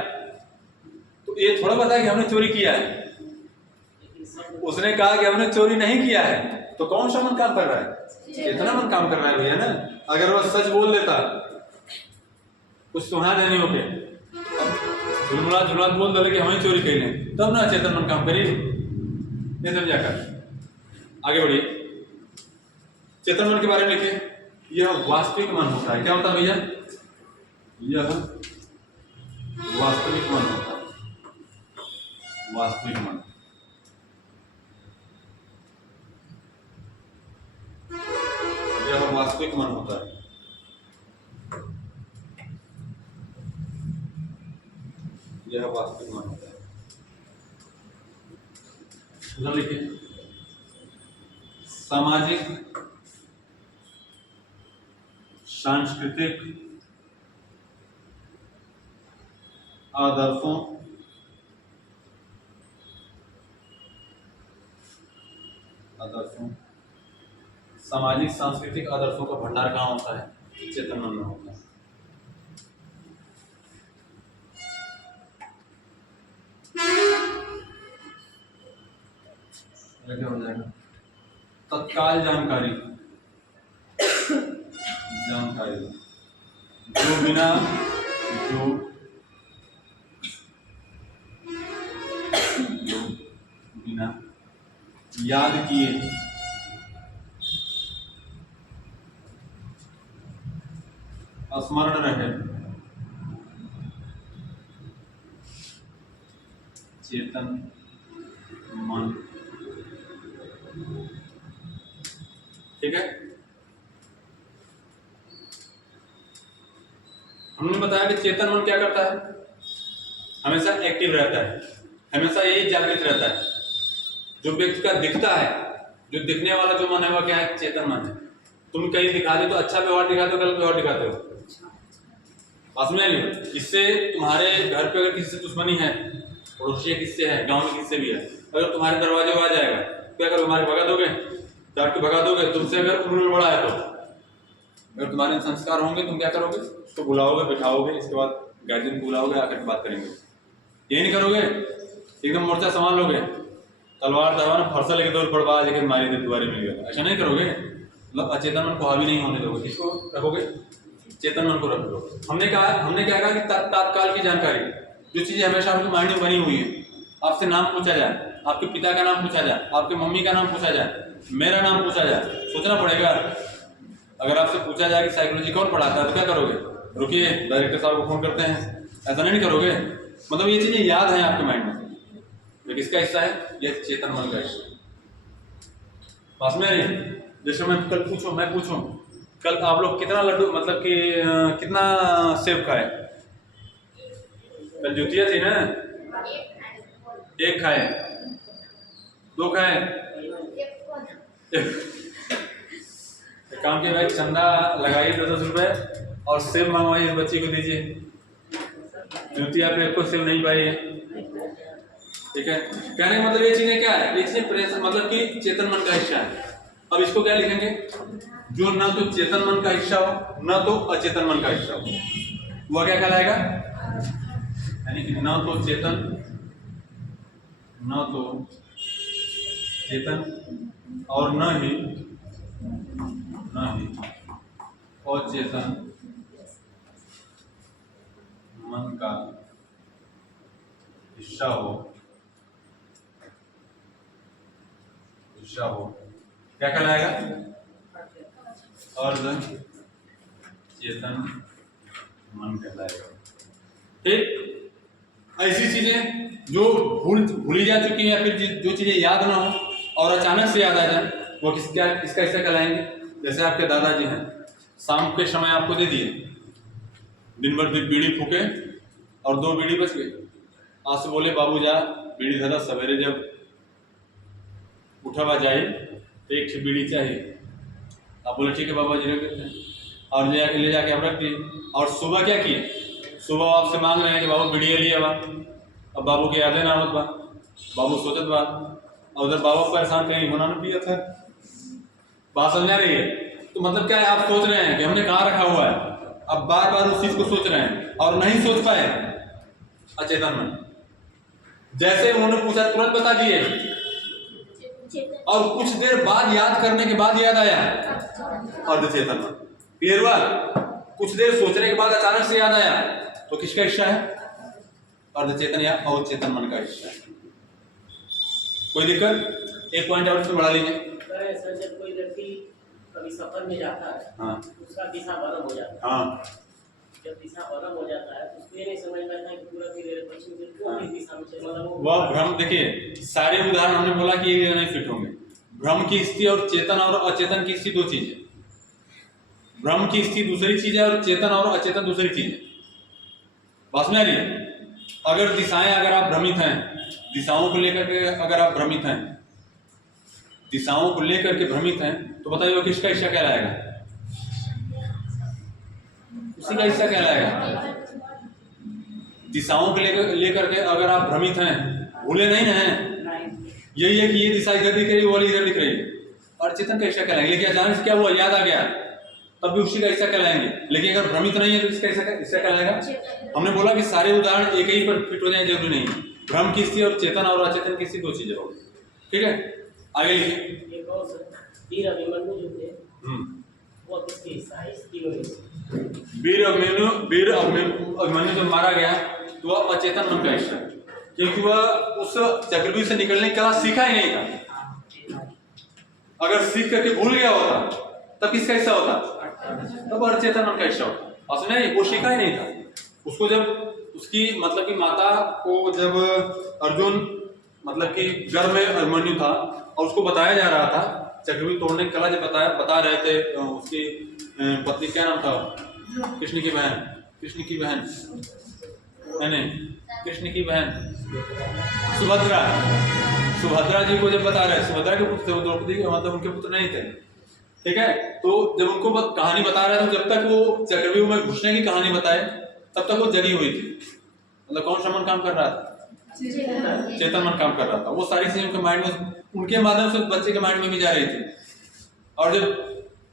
तो ये थोड़ा पता है कि हमने चोरी किया है। उसने कहा कि हमने चोरी नहीं किया है, तो कौन सा मन काम कर रहा है, चेतना मन काम कर रहा है भैया ना। अगर वह सच बोल देता, कुछ सुना नहीं होके झुलमुला बोल दे कि हमें चोरी करी नहीं, तब ना चेतन मन काम करी नहीं, समझाकर आगे बढ़िए। चेतन मन के बारे में लिखिए, यह वास्तविक मन होता है। क्या होता है भैया, यह वास्तविक मन होता है, वास्तविक मन। यह वास्तविक मन होता है, यह वास्तविक मन होता है। उधर लिखिए, सामाजिक सांस्कृतिक आदर्शों सामाजिक सांस्कृतिक आदर्शों का भंडार कहाँ होता है, चेतन मन में होता है। क्या हो जाएगा, तत्काल जानकारी जो बिना याद किए स्मरण रहे, चेतन मन। ठीक है, हमने बताया कि चेतन मन क्या करता है, हमेशा एक्टिव रहता है, हमेशा यही जागृत रहता है। जो व्यक्ति का दिखता है, जो दिखने वाला जो मन है वह क्या है, चेतन मन है। तुम कहीं दिखा दे तो अच्छा व्यवहार दिखाते हो, गलत व्यवहार दिखाते हो, इससे तुम्हारे घर पे अगर किसी से दुश्मनी है, पड़ोसी किससे है, गांव में किससे भी है, अगर तुम्हारे दरवाजे में आ जाएगा, क्या करोगे, मार के भगा दोगे, डांट के भगा दोगे। तुमसे अगर उम्र में बड़ा है तो, अगर तुम्हारे संस्कार होंगे, तुम क्या करोगे, उसको बुलाओगे, बिठाओगे, इसके बाद गार्जियन को बुलाओगे, आकर बात करेंगे। ये नहीं करोगे, एकदम मोर्चा संभाल लोगे, तलवार दरवाना फरसा लेके दौड़ पड़वा लेकिन मारी दे दोबारा मिल गया, ऐसा नहीं करोगे। मतलब अचेतन मन को हावी नहीं होने दोगे, किसको रखोगे, चेतन मन को रख लो। हमने क्या कहा कि तत्काल की जानकारी, जो चीजें हमेशा आपके माइंड में बनी हुई है, आपसे नाम पूछा जाए, आपके पिता का नाम पूछा जाए, आपके मम्मी का नाम पूछा जाए, मेरा नाम पूछा जाए, सोचना पड़ेगा। अगर आपसे पूछा जाए कि साइकोलॉजी कौन पढ़ाता है, तो क्या करोगे, रुकिए डायरेक्टर साहब को फोन करते हैं, ऐसा नहीं करोगे। मतलब ये चीजें याद है आपके माइंड में, ये किसका हिस्सा है, ये चेतन मन का हिस्सा। पास में नहीं, जैसे मैं पूछूं कल आप लोग कितना लड्डू, मतलब कि कितना सेब खाए, कल जुतिया थी ना, एक खाए, दो खाए, काम के भाई चंदा लगाइए 10 रुपए और सेब मंगवाइए, बच्ची को दीजिए, जुतिया पे आपको सेब नहीं पाई है। ठीक है, कहने का मतलब ये चीजें क्या है, ये चीजें प्रेशर, मतलब कि चेतन मन का हिस्सा है। अब इसको क्या लिखेंगे, जो ना तो चेतन मन का हिस्सा हो, ना तो अचेतन मन का हिस्सा हो, वह क्या कहलाएगा, यानी कि ना तो चेतन और न ही अचेतन मन का हिस्सा हो क्या कहलाएगा? अर्ध चेतन मन कहलाएगा। ठीक, ऐसी चीजें जो भूली जा चुकी हैं या फिर जो चीजें याद ना हो और अचानक से याद आ जाए, वो किसका हिस्सा कहलाएंगे? जैसे आपके दादाजी हैं, शाम के समय आपको दे दिए, दिन भर बीड़ी फूके और 2 बीड़ी बच गई। आज से बोले बाबू जा बीड़ी धरा, सवेरे जब उठा हुआ जाए तो 1 बीड़ी चाहिए। आप बोले ठीक है बाबा जी रख देते हैं, और ले जाके आप रख दिए। और सुबह क्या किए? सुबह आपसे मांग रहे हैं कि बाबू बीड़ी लिए बा। अब बाबू की यादें ना होत बा, बाबू सोचत बा, और उधर बाबू परेशान कहीं होना नहीं पिया था। बात समझ आ रही है? तो मतलब क्या है, आप सोच रहे हैं कि हमने कहाँ रखा हुआ है, अब बार बार उस चीज को सोच रहे हैं और नहीं सोच पाए। अचेतन मन, जैसे उन्होंने पूछा तुरंत बता दिए, और कुछ देर बाद याद करने के बाद याद आया, अर्धचेतन मन। क्लियर हुआ? कुछ देर सोचने के बाद अचानक से याद आया, तो किसका हिस्सा है? अर्धचेतन या अवचेतन मन का हिस्सा है। कोई दिक्कत? एक पॉइंट और बढ़ा लीजिए। सर जब कोई व्यक्ति कभी सफर में जाता है, हाँ, उसका दिशा भ्रम हो जाता है। हाँ, जब दिशा भ्रम हो जाता है तो उसको ये नहीं समझ में आता है कि पूरा पश्चिम से कौन सी दिशा में चल रहा है। वह भ्रम, देखिए सारे उदाहरण हमने बोला कि ये नहीं फिट होंगे। भ्रम की स्थिति और चेतन और अचेतन की स्थिति 2 चीज है। भ्रम की स्थिति दूसरी चीज है और चेतन और अचेतन दूसरी चीज है। बात में आ रही है? अगर दिशाएं, अगर आप भ्रमित हैं, दिशाओं को लेकर के अगर आप भ्रमित हैं, दिशाओं को लेकर के भ्रमित हैं, तो बताइए वो किसका हिस्सा कहलाएगा? उसी का हिस्सा कहलाएगा। दिशाओं को लेकर के अगर आप भ्रमित हैं, भूले नहीं हैं, यही है कि ये दिशा इधर दिख रही है, वो वाली इधर दिख रही है, और चेतन का हिस्सा कहलाएंगे। लेकिन अचानक से क्या हुआ, याद आ गया, तब भी उसी का हिस्सा कहलाएंगे। लेकिन अगर भ्रमित नहीं है तो इसका हिस्सा कहलाएगा। हमने बोला कि सारे उदाहरण एक ही पर फिट हो जाए जरूरी नहीं है। भ्रम की स्थिति और चेतन और अचेतन की स्थिति 2 चीजें हो। ठीक है, आगे लिखिए। एक और वीर अभिमन्यु जो थे, वो किसके हिस्सा है? इस तीनों में वीर अभिमन्यु जब मारा गया तो वह अचेतन मन का हिस्सा है, क्योंकि वह उस चक्रव्यूह से निकलने की कला सीखा ही नहीं था। अगर सीख करके भूल गया होता तब किसका हिस्सा होता? तब अचेतन मन का हिस्सा होता। असली वो सीखा ही नहीं था। उसको जब उसकी मतलब कि माता को जब अर्जुन मतलब कि गर्भ में अभिमन्यु था और उसको बताया जा रहा था, चक्रव्यूह तोड़ने की कला जब बता रहे थे, उसकी पत्नी क्या नाम था? कृष्ण की बहन, कृष्ण की बहन सुभद्रा जी को जब बता रहे, सुभद्रा के पुत्र थे वो, द्रौपदी मतलब उनके पुत्र नहीं थे। ठीक है, तो जब उनको कहानी बता रहे थे, जब तक वो चक्रव्यूह में घुसने की कहानी बताए तब तक वो जगी हुई थी। मतलब कौन सा मन काम कर रहा था? चेतन मन काम कर रहा था। वो सारी चीजें उनके माइंड में, उनके माध्यम से बच्चे के माइंड में भी जा रही थी। और जब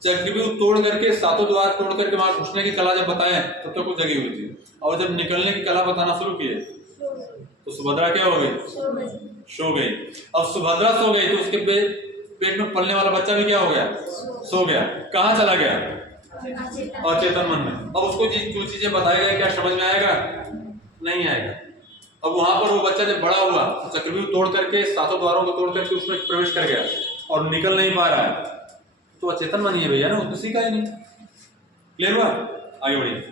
चक्रव्यूह तोड़ करके, 7 द्वार तोड़ करके वहां घुसने की कला जब बताए तब तक वो जगी हुई थी। और जब निकलने की कला बताना शुरू किए तो सुभद्रा क्या हो गई? सो गई। अब सुभद्रा सो गई तो उसके पेट में पलने वाला बच्चा भी क्या हो गया? सो गया। कहाँ चला गया? अचेतन मन में। अब उसको जो चीजें बताया गया क्या समझ में आएगा? नहीं आएगा। अब वहां पर वो बच्चा जब बड़ा हुआ तो चक्रव्यूह तोड़ करके, 7 द्वारों को तोड़ करके उसमें प्रवेश कर गया और निकल नहीं पा रहा है, तो अचेतन मन ही है भैया ना, वो तो सीखा ही नहीं। क्लियर हुआ? आगे बढ़िए।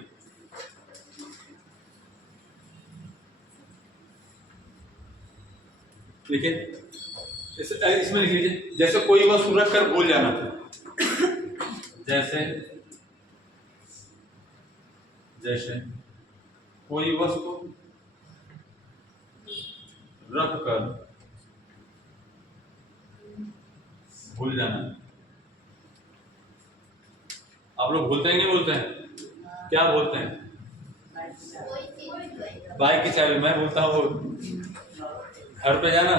लिखिए, इसमें लिख लीजिए, जैसे कोई वस्तु रख कर भूल जाना। जैसे कोई वस्तु रख कर भूल जाना। आप लोग भूलते हैं नहीं भूलते हैं? क्या बोलते हैं? बाइक की चाबी मैं भूलता हूँ। घर पे जाना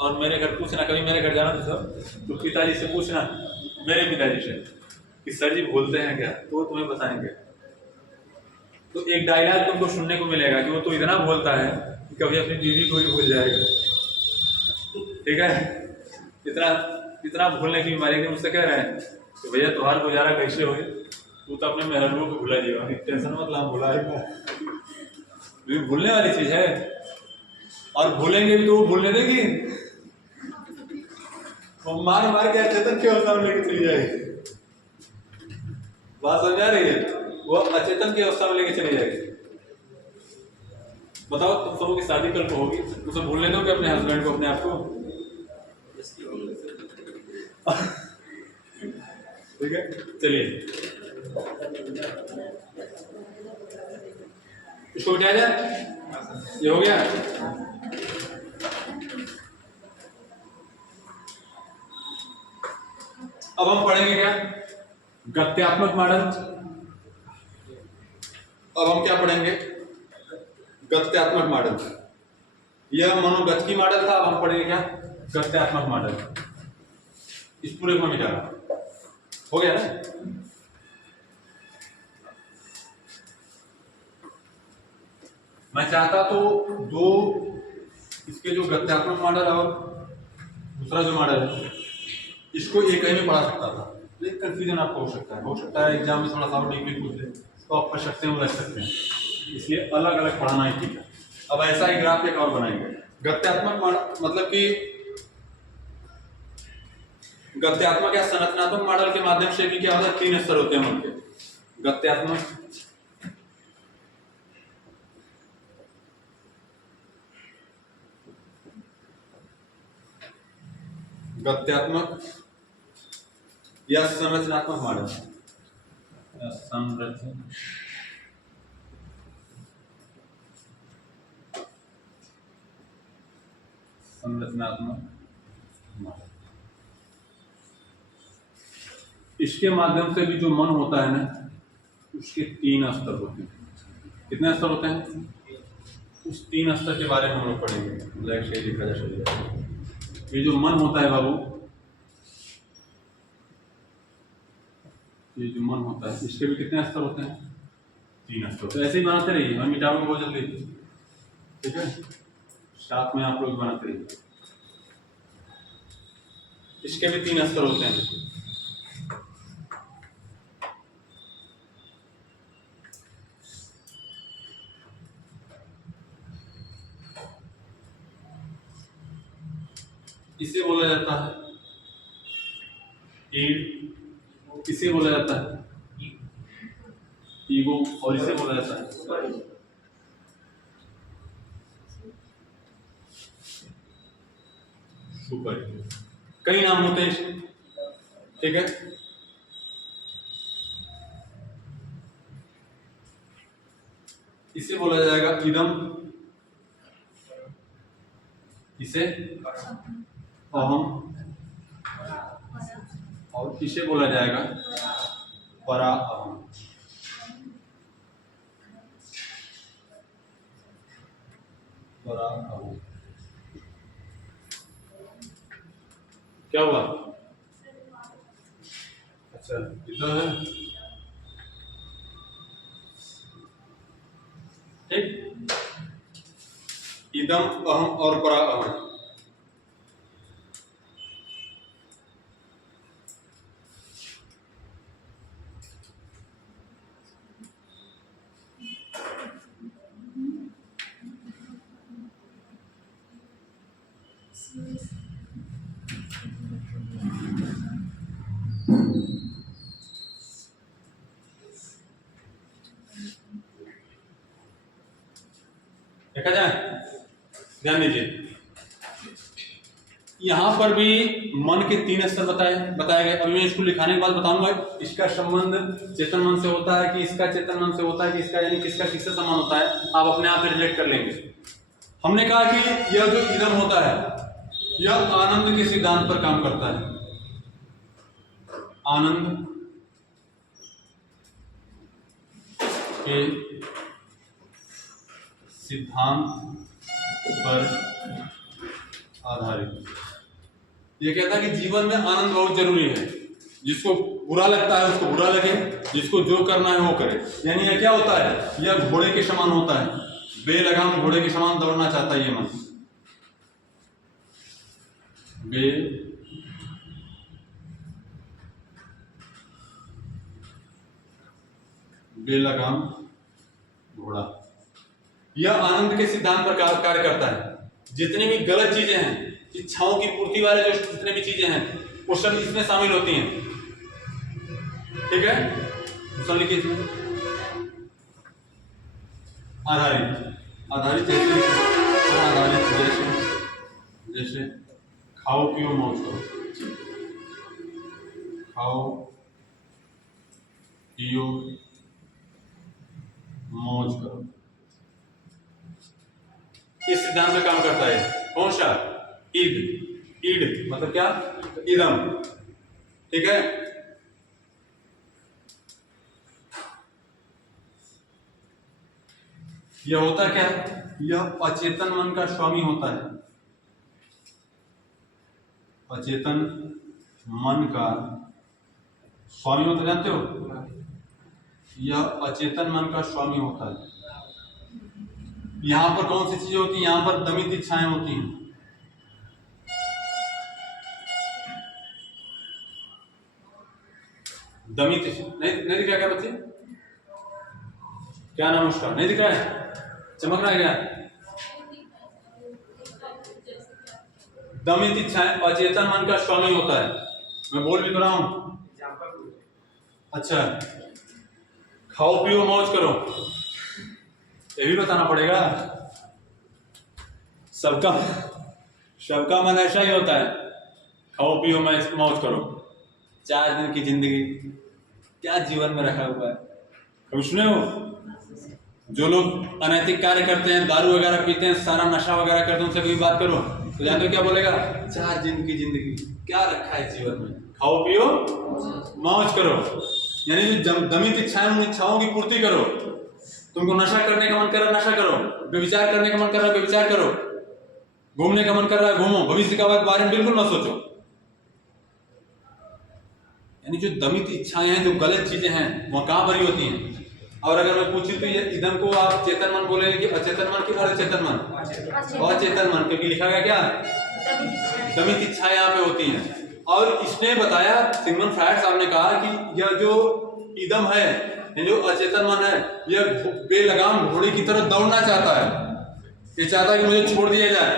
और मेरे घर पूछना, कभी मेरे घर जाना तो पिताजी से पूछना, मेरे पिताजी से कि सर जी भूलते हैं क्या, तो वो तुम्हें बताएंगे। तो एक डायलॉग तुमको सुनने को मिलेगा कि वो तो इतना भूलता है कि कभी अपनी बीवी को ही भूल जाएगा। ठीक है, इतना भूलने की बीमारी थी। मुझसे कह रहे हैं कि भैया तुम्हारा गुजारा कैसे हो, तू तो अपने मेहरानों को भुला दिया, टेंशन मत ला, भुलाएगा। ये भूलने वाली चीज है, और भूलेंगे भी तो वो भूलने देगी? वो मार मार के अचेतन की अवस्था में लेके चली जाएगी। बात समझ आ रही है? वो अचेतन की अवस्था में लेके चली जाएगी। बताओ, तुम सबों की शादी कल को होगी, तुम सब भूलने दोगे अपने हस्बैंड को, अपने आप को? ठीक है, चलिए इसको उठाया जाए। ये हो गया। अब हम पढ़ेंगे क्या? गत्यात्मक मॉडल। अब हम क्या पढ़ेंगे? गत्यात्मक मॉडल। यह मनोगतिकी मॉडल था, अब हम पढ़ेंगे क्या? गत्यात्मक मॉडल। इस पूरे को मिटा हो गया ना? मैं चाहता तो दो इसके जो गत्यात्मक मॉडल और दूसरा जो मॉडल है इसको एक ही में पढ़ा सकता था, लेकिन कंफ्यूजन आपको हो सकता है एग्जाम में थोड़ा सा डीपली पूछ ले तो आप पढ़ सकते हैं, रख सकते हैं, इसलिए अलग अलग पढ़ाना ही ठीक है। अब ऐसा ही ग्राफ एक और बनाएंगे। गत्यात्मक मतलब कि गत्यात्मक या संरचनात्मक मॉडल के माध्यम से भी क्या होता है, 3 स्तर होते हैं उनके। गत्यात्मक, गत्यात्मक या संरचनात्मक मॉडल, संरचनात्मक मॉडल। इसके माध्यम से भी जो मन होता है ना, उसके 3 स्तर होते हैं। कितने स्तर होते हैं? उस 3 स्तर के बारे में हम लोग पढ़ेंगे। लिखा जा सकता, ये जो मन होता है बाबू, ये जो मन होता है इसके भी कितने स्तर होते हैं? 3 स्तर। तो ऐसे ही बनाते रहिए, हम मिटाओगे बहुत जल्दी, ठीक है? साथ में आप लोग बनाते रहिए। इसके भी 3 स्तर होते हैं। इसे बोला जाता है ईड, इसे बोला जाता है ईगो, और इसे बोला जाता है सुपर। कई नाम होते हैं इसके, ठीक है? इसे बोला जाएगा इदम, इसे अहम, और इसे बोला जाएगा परा अहम। परा अहम क्या हुआ? अच्छा, इतना है, ठीक? इदम, अहम और परा अहम। देखा जाए, ध्यान दीजिए, यहां पर भी मन के 3 स्तर बताए गए। अभी मैं इसको लिखाने के बाद बताऊंगा इसका संबंध चेतन मन से होता है कि इसका चेतन मन से होता है कि इसका, यानी किसका किससे समान होता है, आप अपने आप रिलेट कर लेंगे। हमने कहा कि यह जो इदम होता है यह आनंद के सिद्धांत पर काम करता है। आनंद के सिद्धांत पर आधारित ये कहता है कि जीवन में आनंद बहुत जरूरी है। जिसको बुरा लगता है उसको बुरा लगे, जिसको जो करना है वो करे। यानी यह क्या होता है, यह घोड़े के समान होता है, बेलगाम घोड़े के समान दौड़ना चाहता है ये मन। बेलगाम घोड़ा, यह आनंद के सिद्धांत पर कार्य करता है। जितनी भी गलत चीजें हैं, इच्छाओं की पूर्ति वाले जो जितने भी चीजें हैं, वो सब इसमें शामिल होती हैं। ठीक है, सुन लिखिए इसमें आधारित जैसे खाओ पियो मौज करो, खाओ पियो मौज करो, इस सिद्धांत में काम करता है। कौन सा? ईड मतलब क्या? इदम। ठीक है, यह होता क्या? यह अचेतन मन का स्वामी होता है। अचेतन मन का स्वामी होता, जानते हो? यह अचेतन मन का स्वामी होता है। यहां पर कौन सी चीजें होती हैं? यहां पर दमित इच्छाएं होती हैं। दमित नहीं दिख रहा क्या बच्चे? क्या नाम उसका? नहीं दिख रहा है? चमक रहा है क्या? दमित इच्छाएं अचेतन मन का स्वामी होता है। मैं बोल भी तो रहा हूं। अच्छा, खाओ पियो मौज करो, ये भी बताना पड़ेगा। सबका मन ऐसा ही होता है, खाओ पियो मौज करो। 4 दिन की जिंदगी क्या जीवन में रखा हुआ है? कभी सुने हो? जो लोग अनैतिक कार्य करते हैं, दारू वगैरह पीते हैं, सारा नशा वगैरह करते हैं, उनसे कभी बात करो तो जानते हो क्या बोलेगा? 4 दिन की जिंदगी क्या रखा है जीवन में? खाओ पियो मौज करो। यानी जो दमित इच्छाएं, उन इच्छाओं की पूर्ति करो। तुमको नशा करने का मन कर रहा है, नशा करो। व्यभिचार करने का मन कर रहा है, व्यभिचार करो। घूमने का मन कर रहा है, घूमो। भविष्य के बारे में बिल्कुल मत सोचो। यानी जो दमित इच्छाएं हैं, जो गलत चीजें हैं, वो कहां भरी होती हैं? और अगर मैं पूछूं तो ये इदम को आप चेतन मन बोलेंगे कि अचेतन मन की? अचेतन मन, अचेतन मन, क्योंकि लिखा गया क्या? दमित इच्छाएं यहाँ पे होती हैं। और इसने बताया, सिगमंड फ्रायड साहब ने कहा कि यह जो इदम है, जो अचेतन मन है, यह बेलगाम घोड़े की तरह दौड़ना चाहता है। ये चाहता है कि मुझे छोड़ दिया जाए।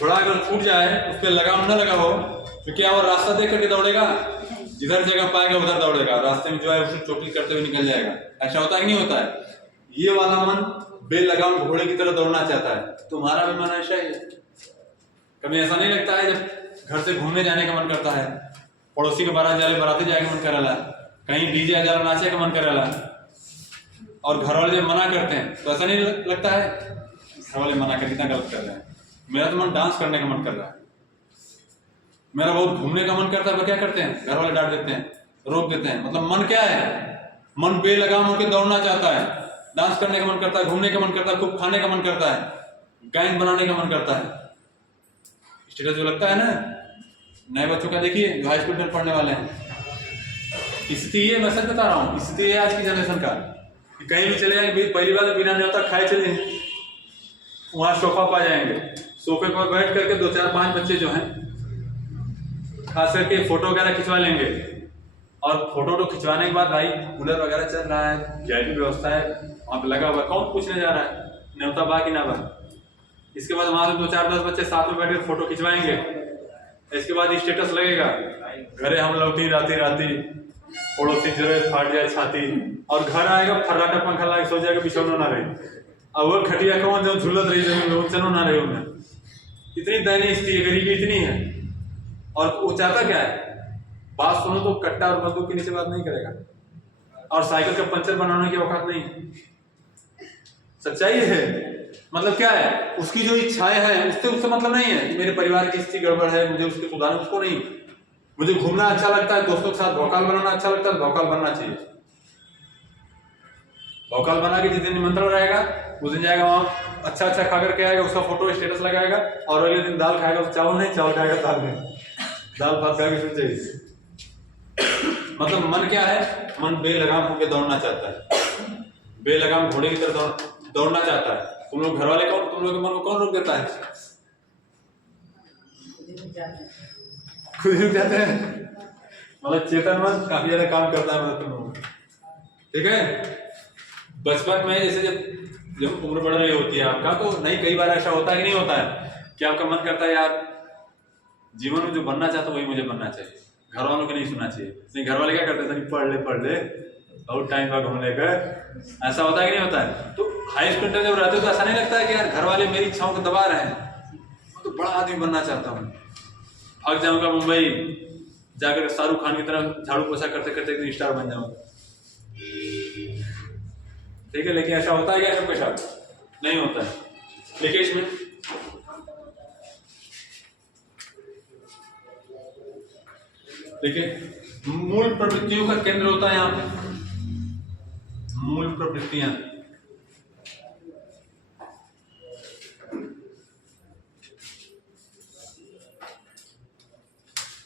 घोड़ा अगर छूट जाए, उस पर लगाम न लगा हो, तो क्या वो रास्ता देख करके दौड़ेगा? जिधर जगह पाएगा उधर दौड़ेगा, रास्ते में जो है उसे चोटी करते हुए निकल जाएगा। ऐसा होता है कि नहीं होता है? ये वाला मन बेलगाम घोड़े की तरह दौड़ना चाहता है। तुम्हारा भी मन ऐसा ही है। कभी ऐसा नहीं लगता है जब घर से घूमने जाने का मन करता है, पड़ोसी के बारात जाए, बराती जाए का मन करेला, कहीं डीजे जा नाचे का मन करेला, और घर वाले जब मना करते हैं तो ऐसा नहीं लगता है घर वाले मना कर कितना गलत कर रहे हैं? मेरा तो मन डांस करने का मन कर रहा है, मेरा बहुत घूमने का मन करता है, पर क्या करते हैं? घर वाले डांट देते हैं, रोक देते हैं। मतलब मन क्या है? मन बेलगाम होकर दौड़ना चाहता है, डांस करने का मन करता है, घूमने का मन करता है, खूब खाने का मन करता है, गैंग बनाने का मन करता है। स्टेटस जो लगता है ना नए बच्चों का, देखिए जो हाई स्कूल में पढ़ने वाले हैं, स्थिति ये, मैं सच बता रहा हूँ, स्थिति है आज की जनरेशन का। कहीं भी चले जाएंगे, पहली बार बिना न्योता खाए चले, वहां सोफा पा जाएंगे, सोफे पर बैठ करके 2 4 5 बच्चे जो हैं खास करके फोटो वगैरह खिंचवा लेंगे। और फोटो खिंचवाने के बाद भाई कूलर वगैरह चल रहा है, जायकी व्यवस्था है, वहाँ पे लगा हुआ, कौन पूछने जा रहा है न्योता बा कि ना बा? इसके बाद वहां से 2 4 10 बच्चे साथ में बैठ कर फोटो खिंचवाएंगे। इसके बाद स्टेटस लगेगा, घरे हम लौटी राती राती, पड़ोसी जरे फाट जाए छाती, और घर आएगा फर्राटा पंखा लगा सो जाएगा, बिछौना ना रही, अब वो खटिया कौन जो झूलत रही जमीन में, चलो ना रहे उन्हें। इतनी दयनीय स्थिति है, गरीबी इतनी है। और वो चाहता क्या है? बात सुनो तो कट्टा और बंदूक के नीचे बात नहीं करेगा, और साइकिल का पंचर बनाने की औकात नहीं है। सच्चाई है। मतलब क्या है? उसकी जो इच्छाएं हैं उससे मतलब नहीं है कि मेरे परिवार की स्थिति गड़बड़ है, मुझे उसके सुधार, उसको नहीं। मुझे घूमना अच्छा लगता है, दोस्तों के साथ भौकाल बनाना अच्छा लगता है, भौकाल बनना चाहिए। भौकाल बना के जिस दिन निमंत्रण रहेगा उस दिन जाएगा, वहां अच्छा अच्छा खा करके आएगा, उसका फोटो स्टेटस लगाएगा, और अगले दिन दाल खाएगा, चावल नहीं, चावल खाएगा दाल में, दाल भात खा के सुन चाहिए। मतलब मन क्या है? मन बेलगाम होकर दौड़ना चाहता है, बेलगाम घोड़े की तरह दौड़ना चाहता है। तुम लोग घर वाले कौन, तुम लोग के मन को कौन रोक देता है? खुद ही जाते हैं। मतलब चेतन मन काफी ज्यादा काम करता है, मतलब तुम लोग, ठीक है। बचपन में जैसे जब जब उम्र बढ़ रही होती है आपका, तो नहीं, कई बार ऐसा होता है कि नहीं होता है कि आपका मन करता है यार जीवन में जो बनना चाहता हूँ वही मुझे बनना चाहिए, घर वालों को नहीं सुनना चाहिए। नहीं, घर वाले क्या करते हैं, पढ़ ले और टाइम का घूम लेकर, ऐसा होता है कि नहीं होता है। तो हाई स्कूल में जब रहते हो तो ऐसा नहीं लगता है कि यार घर वाले मेरी इच्छाओं को दबा रहे हैं, मैं तो बड़ा आदमी बनना चाहता हूँ, भाग जाऊंगा मुंबई जाकर शाहरुख खान की तरह झाड़ू पोछा करते करते एक स्टार बन जाऊंगा। ठीक है, लेकिन ऐसा होता है क्या सबके साथ? नहीं होता है। देखिए इसमें देखिए मूल प्रवृत्तियों का केंद्र होता है यहाँ पे, मूल प्रवृत्तियां।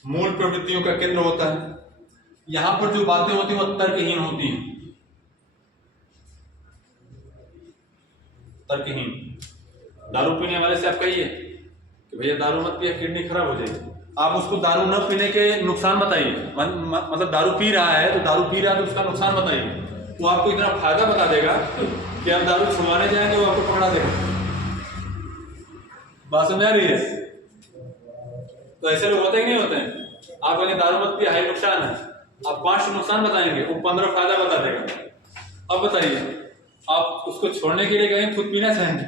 मूल प्रवृत्तियों का केंद्र होता है। यहां पर जो बातें होती हैं वो तर्कहीन होती हैं, तर्कहीन। दारू पीने वाले से आप कहिए कि भैया दारू मत पिए, किडनी खराब हो जाएगी, आप उसको दारू न पीने के नुकसान बताइए, मतलब दारू पी रहा है तो दारू पी रहा है तो उसका नुकसान बताइए, वो आपको इतना फायदा बता देगा कि आप दारू छुड़वाने जाएंगे वो आपको पकड़ा देगा। बात समझ आ रही है? तो ऐसे लोग होते हैं कि नहीं होते हैं? आप कहेंगे दारू मत पिए, हाई नुकसान है, आप 5 नुकसान बताएंगे, वो 15 फायदा बता देगा। अब बताइए आप उसको छोड़ने के लिए कहेंगे खुद पीना चाहेंगे?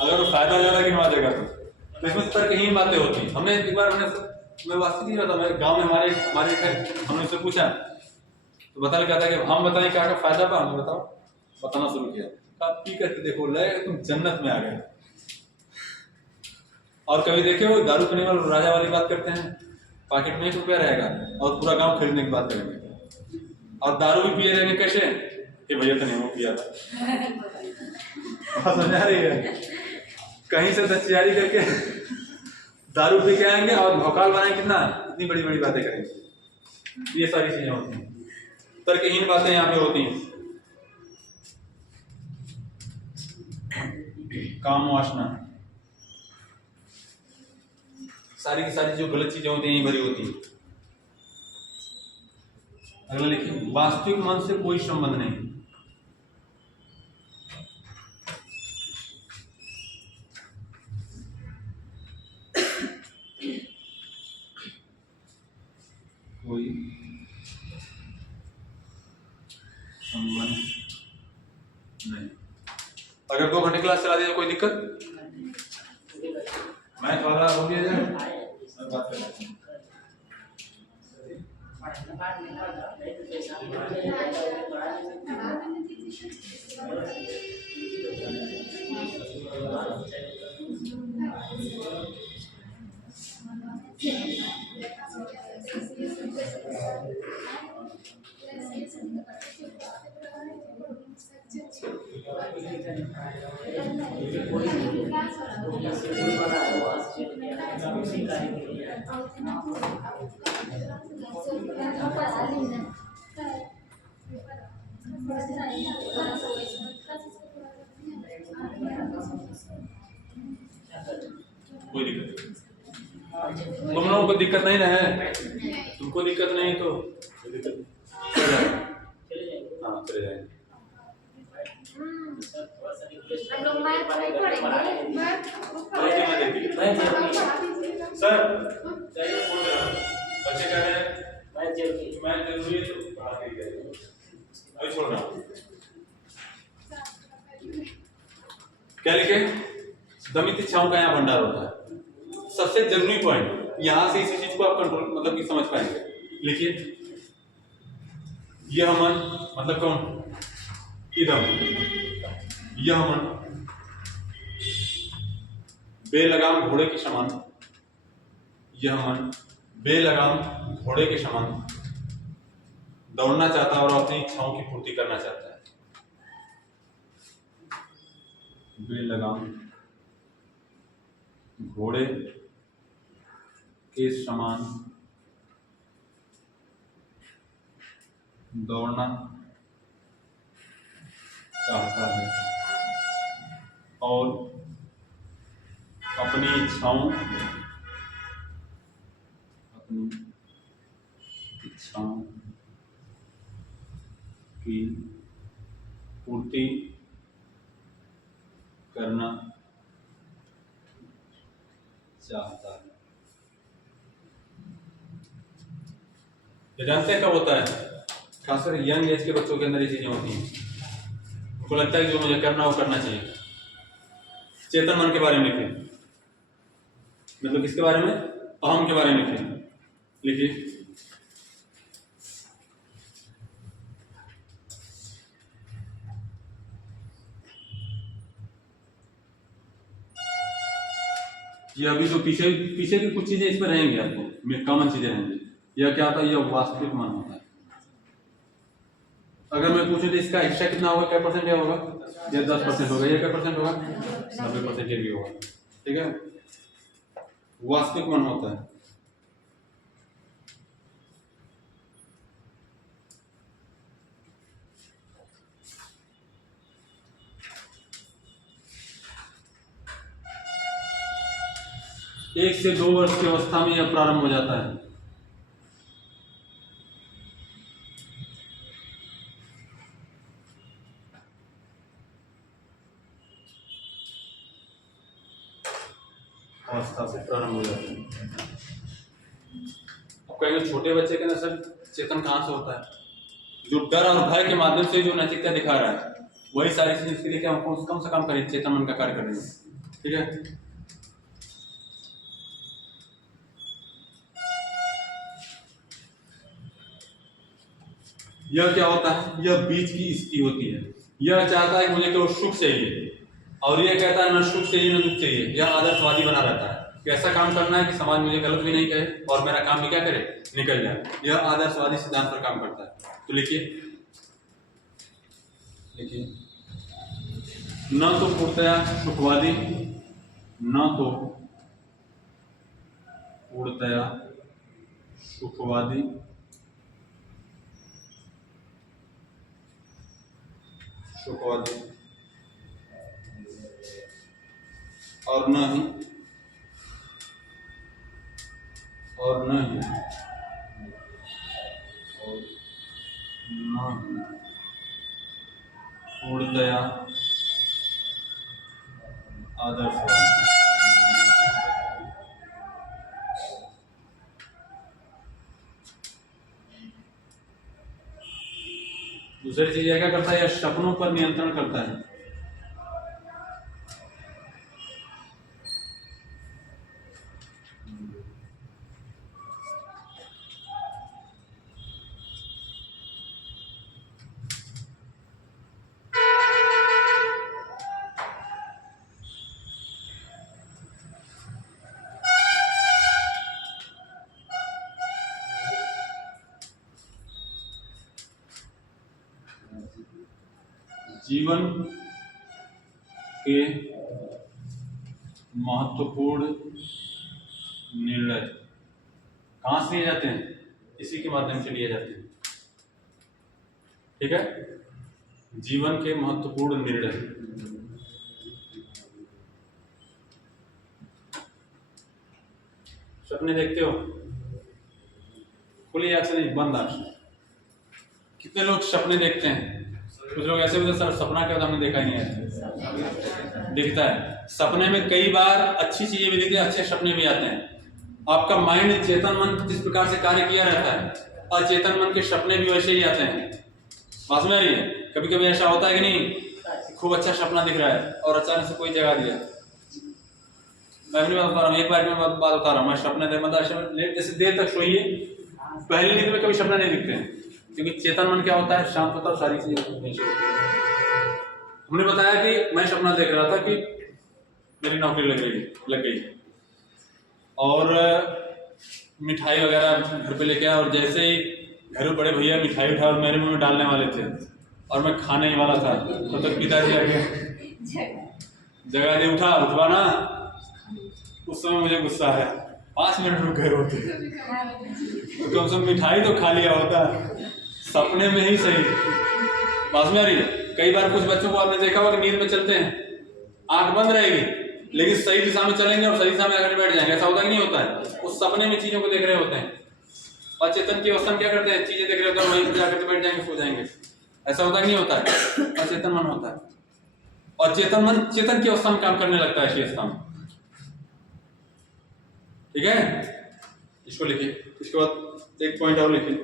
अगर वो फायदा ज्यादा गिनवा देगा तो इसमें तर्कहीन बातें होती हैं। हमने एक बार मैं वास्तविक नहीं रहता, मैं गांव में हमारे हमने उससे पूछा तो बताने क्या था कि हम बताएं क्या का फायदा पा, हमने बताना शुरू किया, आप पी करके देखो, लगेगा तुम जन्नत में आ गए। और कभी देखे वो दारू पीने वाले राजा वाली बात करते हैं, पॉकेट में 1 रुपया रहेगा और पूरा गांव खरीदने की बात करेंगे, और दारू भी पिए रहेंगे कैसे कि भैया तो नहीं वो पिया था। समझ आ रही है? कहीं से दस्तियारी करके दारू पी के आएंगे और भौकाल बनाएंगे, कितना इतनी बड़ी बड़ी बातें करेंगे। ये सारी चीजें होती हैं, तर्कहीन बातें यहाँ पे होती हैं। काम वासना, सारी की सारी जो गलत चीजें होती हैं यही भरी होती हैं। अगला लिखिए, वास्तविक मन से कोई संबंध नहीं। कोई संबंध नहीं। अगर 2 घंटे क्लास चला दिया कोई दिक्कत? मैथ वाला हो गया जाए, बात करें। कोई दिक्कत नहीं, तुम लोगों को दिक्कत नहीं ना है? तुमको दिक्कत नहीं तो दिक्कत हाँ चले जाएंगे। हम लोग मैथ नहीं पढ़ेंगे, सर बच्चे कह रहे हैं मैथ जरूरी है तो पढ़ा के अभी छोड़ रहा हूँ। क्या लिखे? दमित इच्छाओं का यहाँ भंडार होता है। सबसे जरूरी पॉइंट यहां से इसी चीज को आप कंट्रोल मतलब कि समझ पाएंगे। लिखिए, यह मन मतलब कौन? इदम। यह मन बेलगाम घोड़े के समान, यह मन बेलगाम घोड़े के समान दौड़ना चाहता है और अपनी इच्छाओं की पूर्ति करना चाहता है। बेलगाम घोड़े के समान दौड़ना चाहता है और अपनी इच्छाओं की पूर्ति करना चाहता है। ये जानते हैं कब होता है? खासकर यंग एज के बच्चों के अंदर ये चीजें होती हैं। उनको लगता है कि जो मुझे करना वो करना चाहिए। चेतन मन के बारे में लिखिए, मतलब किसके बारे में? अहम के बारे में लिखिए। ये अभी जो पीछे की कुछ चीजें इसमें रहेंगी, आपको कॉमन चीजें रहेंगी। यह क्या होता है? यह वास्तविक मन होता है। अगर मैं पूछूं तो इसका हिस्सा कितना होगा, क्या परसेंट होगा? ये 10% होगा। ये क्या परसेंट होगा? 90% भी होगा। ठीक है, वास्तविक मन होता है। एक से 2 वर्ष की अवस्था में यह प्रारंभ हो जाता है। अवस्था से प्रारंभ हो जाता है। अब कहेंगे छोटे बच्चे के अंदर सर चेतन कहाँ से होता है? जो डर और भय के माध्यम से जो नैतिकता दिखा रहा है, वही सारी चीजें इसके लिए क्या कम से कम करें, चेतन मन का कार्य करेंगे। ठीक है, यह क्या होता है? यह बीच की स्थिति होती है। यह चाहता है कि मुझे केवल सुख चाहिए, और यह कहता है न सुख चाहिए न दुख चाहिए। यह आदर्शवादी बना रहता है कि ऐसा काम करना है कि समाज मुझे गलत भी नहीं कहे और मेरा काम भी क्या करे, निकल जाए। यह आदर्शवादी सिद्धांत पर काम करता है। तो लिखिए न तो पूर्णतया सुखवादी, न तो पूर्णतया सुखवादी, और न ही पूर्णतया आदर्शवादी। दूसरी चीज क्या करता है? यह सपनों पर नियंत्रण करता है। जीवन के महत्वपूर्ण निर्णय कहाँ से लिए जाते हैं? इसी के माध्यम से लिए जाते हैं। ठीक है, जीवन के महत्वपूर्ण निर्णय। सपने देखते हो? खुली आंख से नहीं, बंद आंख से। कितने लोग सपने देखते हैं? कुछ लोग ऐसे बोलते सर सपना क्या होता हमने देखा ही नहीं है। दिखता है सपने में, कई बार अच्छी चीजें भी दिखती है, अच्छे सपने भी आते हैं। आपका माइंड, चेतन मन जिस प्रकार से कार्य किया रहता है, और चेतन मन के सपने भी वैसे ही आते हैं। समझ में आ रही है? कभी कभी ऐसा होता है कि नहीं, खूब अच्छा सपना दिख रहा है और अचानक से कोई जगा दिया। मैं अपनी बात बता रहा हूँ, एक बार मैं बात बता रहा हूँ। मैं सपने दे मतलब जैसे देर तक सोइए, पहली नींद में कभी सपना नहीं दिखते हैं, क्योंकि चेतन मन क्या होता है, शांत होता है, सारी चीजें। हमने बताया कि मैं सपना देख रहा था कि मेरी नौकरी लग गई और मिठाई वगैरह घर पे लेके आया, और जैसे ही घर में बड़े भैया मिठाई उठा और मेरे मुंह में डालने वाले थे और मैं खाने ही वाला था, तो तक पिताजी आ गए, जगह दे, उठवाना। उस समय मुझे गुस्सा आया, 5 मिनट रुक गए होते तो कम से कम मिठाई तो खा लिया होता, सपने में ही सही। बात में आ रही है? कई बार कुछ बच्चों को आपने देखा होगा कि नींद में चलते हैं, आंख बंद रहेगी लेकिन सही दिशा में चलेंगे और सही दिशा में आकर बैठ जाएंगे। ऐसा होता कि नहीं होता है? उस सपने में चीजों को देख रहे होते हैं, और चेतन की अवस्था में क्या करते हैं? चीजें देख रहे होते हैं, वहीं पर जाकर बैठ जाएंगे, सो जाएंगे। ऐसा होता कि नहीं होता है? अचेतन मन होता है। और चेतन मन चेतन की अवस्था में काम करने लगता है शेष काम। ठीक है, इसको लिखिए। इसके बाद एक पॉइंट और लिखिए,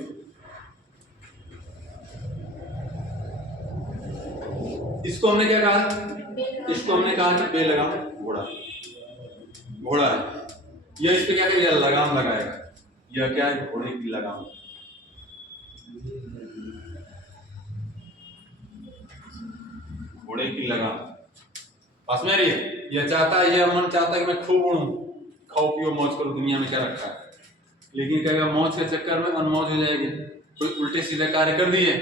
इसको हमने क्या कहा, इसको हमने कहा कि बेलगाम घोड़ा, घोड़ा है यह, इस पे क्या करेगा, लगाम लगाएगा। यह क्या है, घोड़े की लगाम। घोड़े की लगाम पास में रही है। यह चाहता है, यह मन चाहता है कि मैं खूब उड़ूं, खाओ पियो मौज करो, दुनिया में क्या रखा है। लेकिन कहेगा मौज के चक्कर में अनमौज हो जाएगी, कोई उल्टे सीधे कार्य कर दिए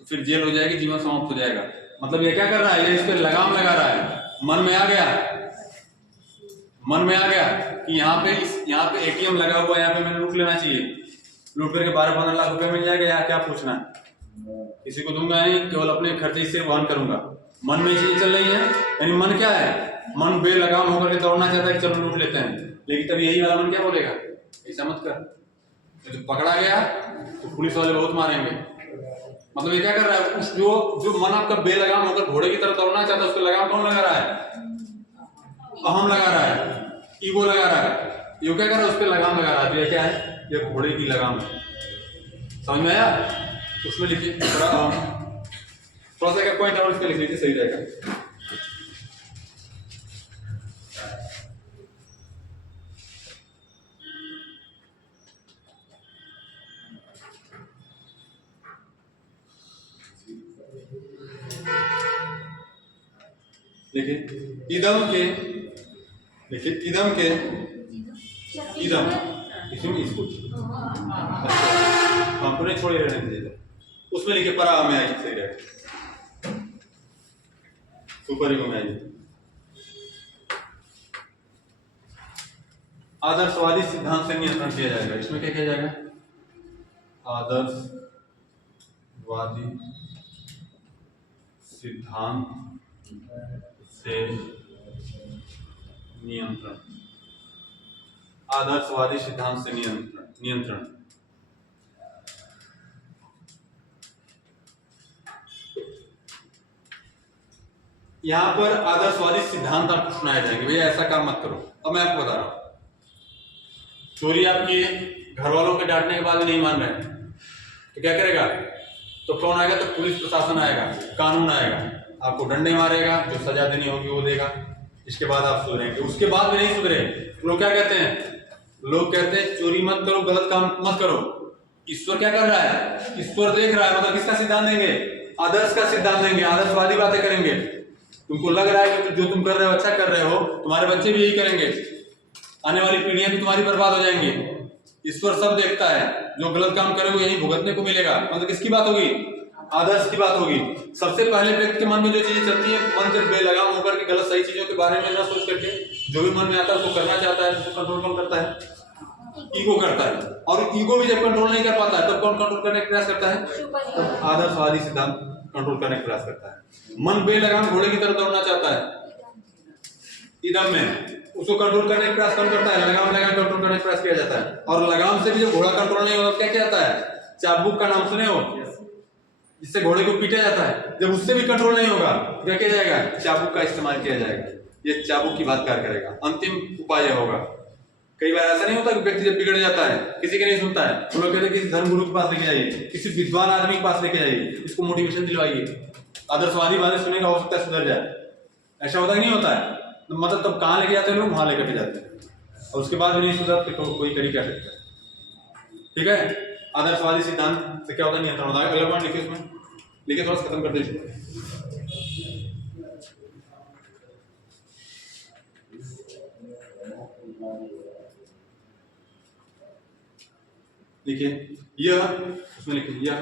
तो फिर जेल हो जाएगी, जीवन समाप्त हो जाएगा। मतलब ये क्या कर रहा है, ये इस पे लगाम लगा रहा है। मन में आ गया, मन में आ गया कि यहाँ पे एटीएम लगा हुआ है, यहाँ पे मैंने लूट लेना चाहिए, लूट करके 12-15 लाख रुपए मिल जाएगा, यहाँ क्या पूछना है, किसी को दूंगा नहीं, केवल अपने खर्चे से वहन करूंगा। मन में चीजें चल रही है, यानी मन क्या है, मन बेलगाम होकर के दौड़ना चाहता है कि चलो लूट लेते हैं। लेकिन तभी यही वाला मन क्या बोलेगा, ऐसा मत कर, तो पकड़ा गया तो पुलिस वाले बहुत मारेंगे। मतलब ये क्या कर रहा है, उस जो मन आपका बेलगाम होकर घोड़े की तरफ दौड़ना चाहता है, उसको लगाम कौन लगा रहा है, अहम लगा रहा है, ईगो लगा रहा है। ये क्या कर रहा है, उस पर लगाम लगा रहा है। तो ये क्या है, ये घोड़े की लगाम है। समझ में आया, उसमें लिखिए थोड़ा सा एक पॉइंट और इसका लिख लीजिए, सही रहेगा। देखिए इदम के, देखिए इदम के, इदम इसमें इसको हम पूरे छोड़े रहने दीजिए, उसमें लिखे परा में आएगी, सही रहेगा, सुपर ईगो में आएगी। आदर्शवादी सिद्धांत से नियंत्रण किया जाएगा। इसमें क्या किया जाएगा, आदर्शवादी सिद्धांत से नियंत्रण, आदर्शवादी सिद्धांत से नियंत्रण। यहां पर आदर्शवादी सिद्धांत आपको सुनाया जाएंगे, भैया ऐसा काम मत करो। अब मैं आपको बता रहा हूं, चोरी आपकी घर वालों के डांटने के बाद नहीं मान रहे तो क्या करेगा, तो कौन आएगा, तो पुलिस प्रशासन आएगा, कानून आएगा, आपको डंडे मारेगा, जो सजा देनी होगी वो देगा। इसके बाद आप सुधरेंगे। उसके बाद भी नहीं सुधरे, लोग क्या कहते हैं, लोग कहते हैं चोरी मत करो, गलत काम मत करो। ईश्वर क्या कर रहा है, ईश्वर देख रहा है, मतलब किसका सिद्धांत देंगे, आदर्श का सिद्धांत देंगे, आदर्शवादी बातें करेंगे। तुमको लग रहा है कि जो तुम कर रहे हो अच्छा कर रहे हो, तुम्हारे बच्चे भी यही करेंगे, आने वाली पीढ़ियां भी तुम्हारी बर्बाद हो जाएंगी। ईश्वर सब देखता है, जो गलत काम करोगे यही भुगतने को मिलेगा। मतलब किसकी बात होगी, आदर्श की बात होगी। सबसे पहले व्यक्ति के मन में जो चीजें चलती है, मन जब बेलगाम होकर के गलत सही चीजों के बारे में ना सोच करके जो भी मन में आता है उसको करना चाहता है, उसको कंट्रोल कौन करता है, ईगो करता है। और ईगो भी जब कंट्रोल नहीं कर पाता है तब कौन कंट्रोल करने का प्रयास करता है, तब आदर्शवादी सिद्धांत कंट्रोल करने का प्रयास करता है। मन बेलगाम घोड़े की तरह दौड़ना चाहता है इदम में, उसको कंट्रोल करने का प्रयास कौन करता है, लगाम लगा कंट्रोल करने का प्रयास किया जाता है। और लगाम से भी जब घोड़ा कंट्रोल नहीं होगा क्या कहता है, चाबुक का नाम सुने हो, जिससे घोड़े को पीटा जाता है, जब उससे भी कंट्रोल नहीं होगा क्या किया जाएगा, चाबुक का इस्तेमाल किया जाएगा। ये चाबुक की बात कार्य करेगा, अंतिम उपाय होगा। कई बार ऐसा नहीं होता कि व्यक्ति जब बिगड़ जाता है किसी के नहीं सुनता है, तो लोग कहते हैं किसी धर्मगुरु के पास लेके जाइए, किसी विद्वान आदमी के पास लेके जाइए, इसको मोटिवेशन दिलवाइए, आदर्शवादी बातें सुनेगा, हो सकता है सुधर जाए। ऐसा होता नहीं होता है, तो मतलब तब कहाँ लेके जाते हैं लोग, वहां लेकर के जाते हैं, और उसके बाद भी नहीं सुधरते तो कोई कर ही क्या सकता है। ठीक है, आदर्शवादी सिद्धांत से क्या होता है, नियंत्रण होता है। अगला पॉइंट लिखिए, उसमें लिखिए, थोड़ा सा खत्म कर दीजिए। लिखिए यह, उसमें लिखिए यह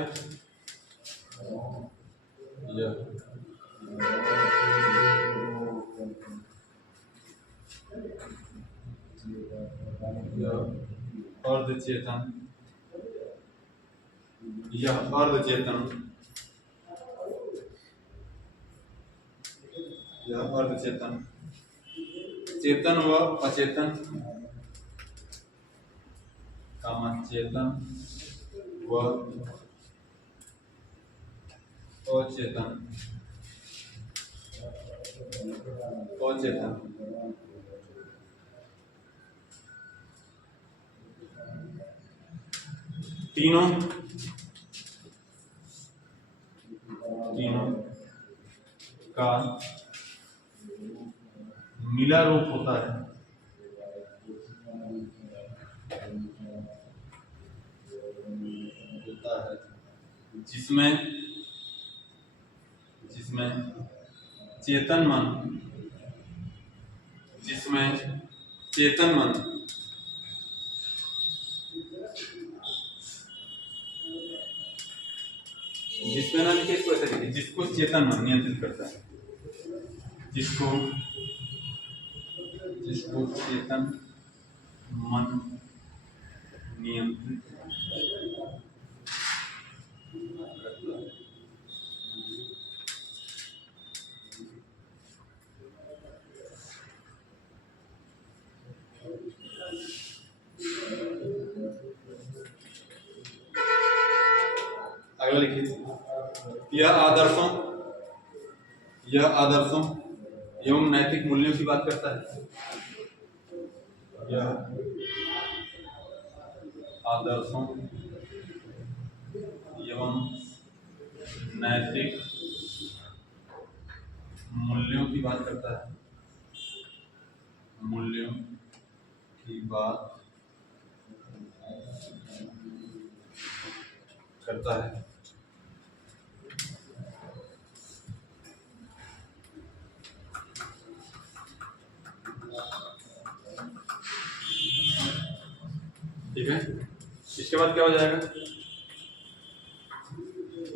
अर्धचेतन, यह अर्धचेतन, यह अर्धचेतन, चेतन व अचेतन, चेतन व अचेतन कौन चेतन? तीनों का मिला रूप होता है। जिसमें चेतन मन जिसमें ना लिखे इसको ऐसे लिखिए, जिसको चेतन मन नियंत्रित करता है, जिसको चेतन मन नियंत्रित अगला लिखिए, यह आदर्शों एवं नैतिक मूल्यों की बात करता है। यह आदर्शों एवं नैतिक मूल्यों की बात करता है। मूल्यों की बात करता है। ठीक है, इसके बाद क्या हो जाएगा?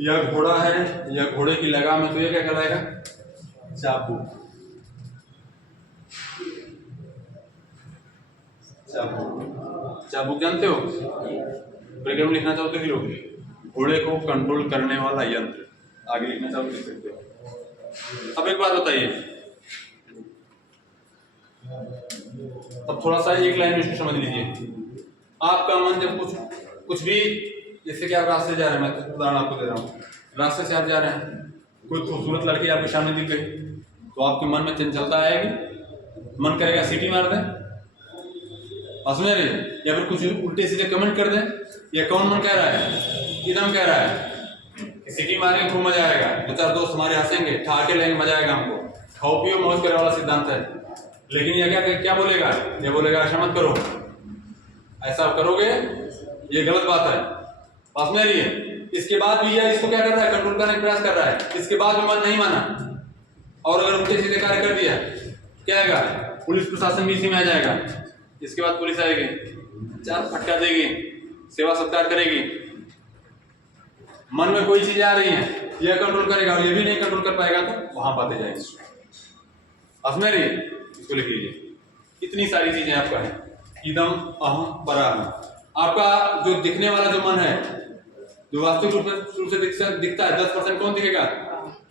यह घोड़ा है, यह घोड़े की लगाम है, तो ये क्या कहलाएगा? चाबुक। चाबुक जानते हो? ब्रेक में लिखना चाहो तो लिख लो, घोड़े को कंट्रोल करने वाला यंत्र। आगे लिखना चाहो तो लिख सकते हो। अब एक बात बताइए, अब थोड़ा सा एक लाइन में इसको समझ लीजिए। आपका मन जब कुछ भी, जैसे कि आप रास्ते से जा रहे हैं, मैं उदाहरण आपको दे रहा हूँ, रास्ते से आप जा रहे हैं, कोई खूबसूरत लड़की आपके सामने दिख गई, तो आपके मन में चंचलता आएगी, मन करेगा सीटी मार दें, समझ रही है, या फिर कुछ उल्टे सीधे कमेंट कर दें। या कौन मन कह रहा है? एकदम कह रहा है सीटी मारेंगे, खूब मजा आएगा, दो चार दोस्त हमारे हंसेंगे, ठहाके लेंगे, मजा आएगा हमको, खाओ पियो मौज करे वाला सिद्धांत है। लेकिन यह क्या बोलेगा? ये बोलेगा ऐसा मत करो, ऐसा करोगे ये गलत बात है, पास में रही है। इसके बाद भी यह इसको क्या कर रहा है? कंट्रोल करने का प्रयास कर रहा है। इसके बाद भी मन नहीं माना, और अगर उनके सीधे कार्य कर दिया, क्या आएगा? पुलिस प्रशासन भी इसी में आ जाएगा। इसके बाद पुलिस आएगी, चार फटका देगी, सेवा सत्कार करेगी। मन में कोई चीज आ रही है, यह कंट्रोल करेगा, और ये भी नहीं कंट्रोल कर पाएगा, तो वहां बातें जाएगी। पास में रही है, इसको लिख लीजिए। इतनी सारी चीजें आपका है, इदम अहम पराहम। आपका जो दिखने वाला जो मन है, जो वास्तविक रूप से दिखता है, 10% कौन दिखेगा?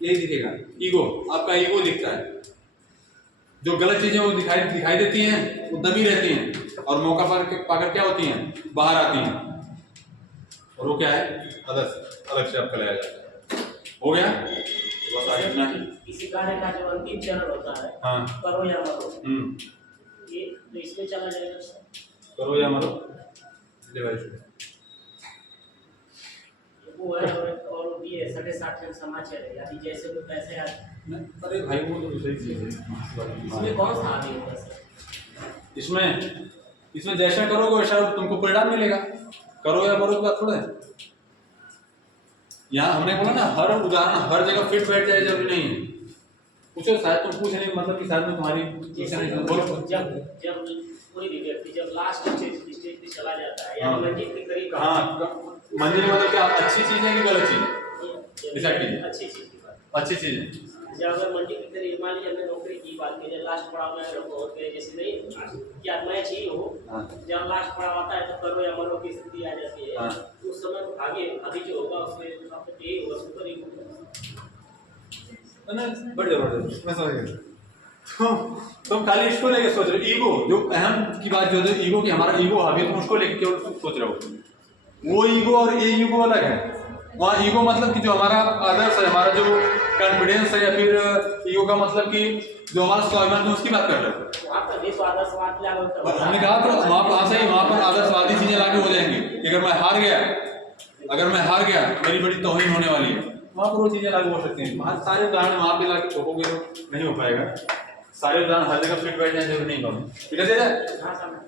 यही दिखेगा, ईगो। आपका ईगो दिखता है। जो गलत चीजें वो दिखाई देती हैं, वो दबी रहती हैं, और मौका पाकर क्या होती हैं? बाहर आती हैं। और वो क्या है? अलग से आपका लाया जाता है। हो गया? बस आगे इतना ही। इसी कार्य का जो अंतिम चरण होता है, हाँ, करो या मरो, ये तो इसमें चला जाएगा। करो या मरो, वो है, और भी है 60.5 समाज चलेगा। अभी जैसे कोई पैसे अरे भाई वो तो दूसरी चीज है। इसमें कौन सा आदमी होगा सर? इसमें जैसा करोगे वैसा तुमको परिणाम मिलेगा। करो या मरो की बात थोड़ा है। यहाँ हमने बोला ना, हर उदाहरण हर जगह फिट बैठ जाए जरूरी नहीं है। पूछो, शायद तुम पूछ नहीं, मतलब कि शायद में तुम्हारी जब कोई भी व्यक्ति जब लास्ट स्टेज पे चला जाता है, या मंजिल के करीब, हाँ, मंजिल मतलब क्या? अच्छी चीज है कि गलत चीज? डिसाइड कीजिए। अच्छी चीज अच्छी चीज है। जब अगर मंजिल के करीब, मान लीजिए हमने नौकरी की बात की, जब लास्ट पड़ाव में पहुंच गए, जैसे नहीं क्या मैच ही हो, जब लास्ट पड़ाव आता है तो करो या मरो की स्थिति आ जाती है। उस समय आगे अभी जो होगा उसमें आपको यही होगा, सुपर ही होगा। बढ़ जाओ, मैं समझ गया। तुम खाली इसको लेके सोच रहे हो, ईगो जो अहम की बात जो है, ईगो की हमारा ईगो हावी, तुम उसको लेके केवल सोच रहे हो। वो ईगो और ये ईगो अलग है। वहाँ ईगो मतलब कि जो हमारा आदर्श है, हमारा जो कॉन्फिडेंस है या फिर ईगो का मतलब कि जो हमारा स्वाभिमान है उसकी बात कर रहे हैं। वहाँ पर भी तो आदर्शवाद लागू होता है। हमने कहा तो वहाँ पर आदर्शवादी चीजें लागू हो जाएंगी कि अगर मैं हार गया मेरी बड़ी तौहीन होने वाली है, वहाँ पर वो चीजें लागू हो सकती हैं। वहाँ सारे उदाहरण वहाँ पे लाके थोपोगे तो नहीं हो पाएगा, सारे उदाहरण हर जगह फिट बैठ जाए जरूरी नहीं होगा। ठीक है हाँ समझ।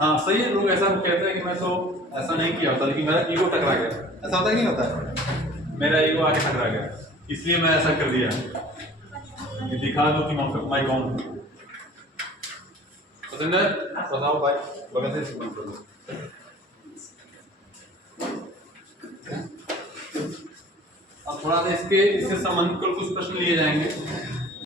हाँ सही है। लोग ऐसा कहते हैं कि मैं तो ऐसा नहीं किया होता, लेकिन मेरा ईगो टकरा गया। ऐसा होता है कि नहीं होता है? मेरा ईगो आगे टकरा गया, इसलिए मैं ऐसा कर दिया कि दिखा दो कि मैं कौन हूँ। सतेंद्र बताओ भाई, बगल से शुरू करो। अब थोड़ा सा इससे संबंधित कुछ प्रश्न लिए जाएंगे।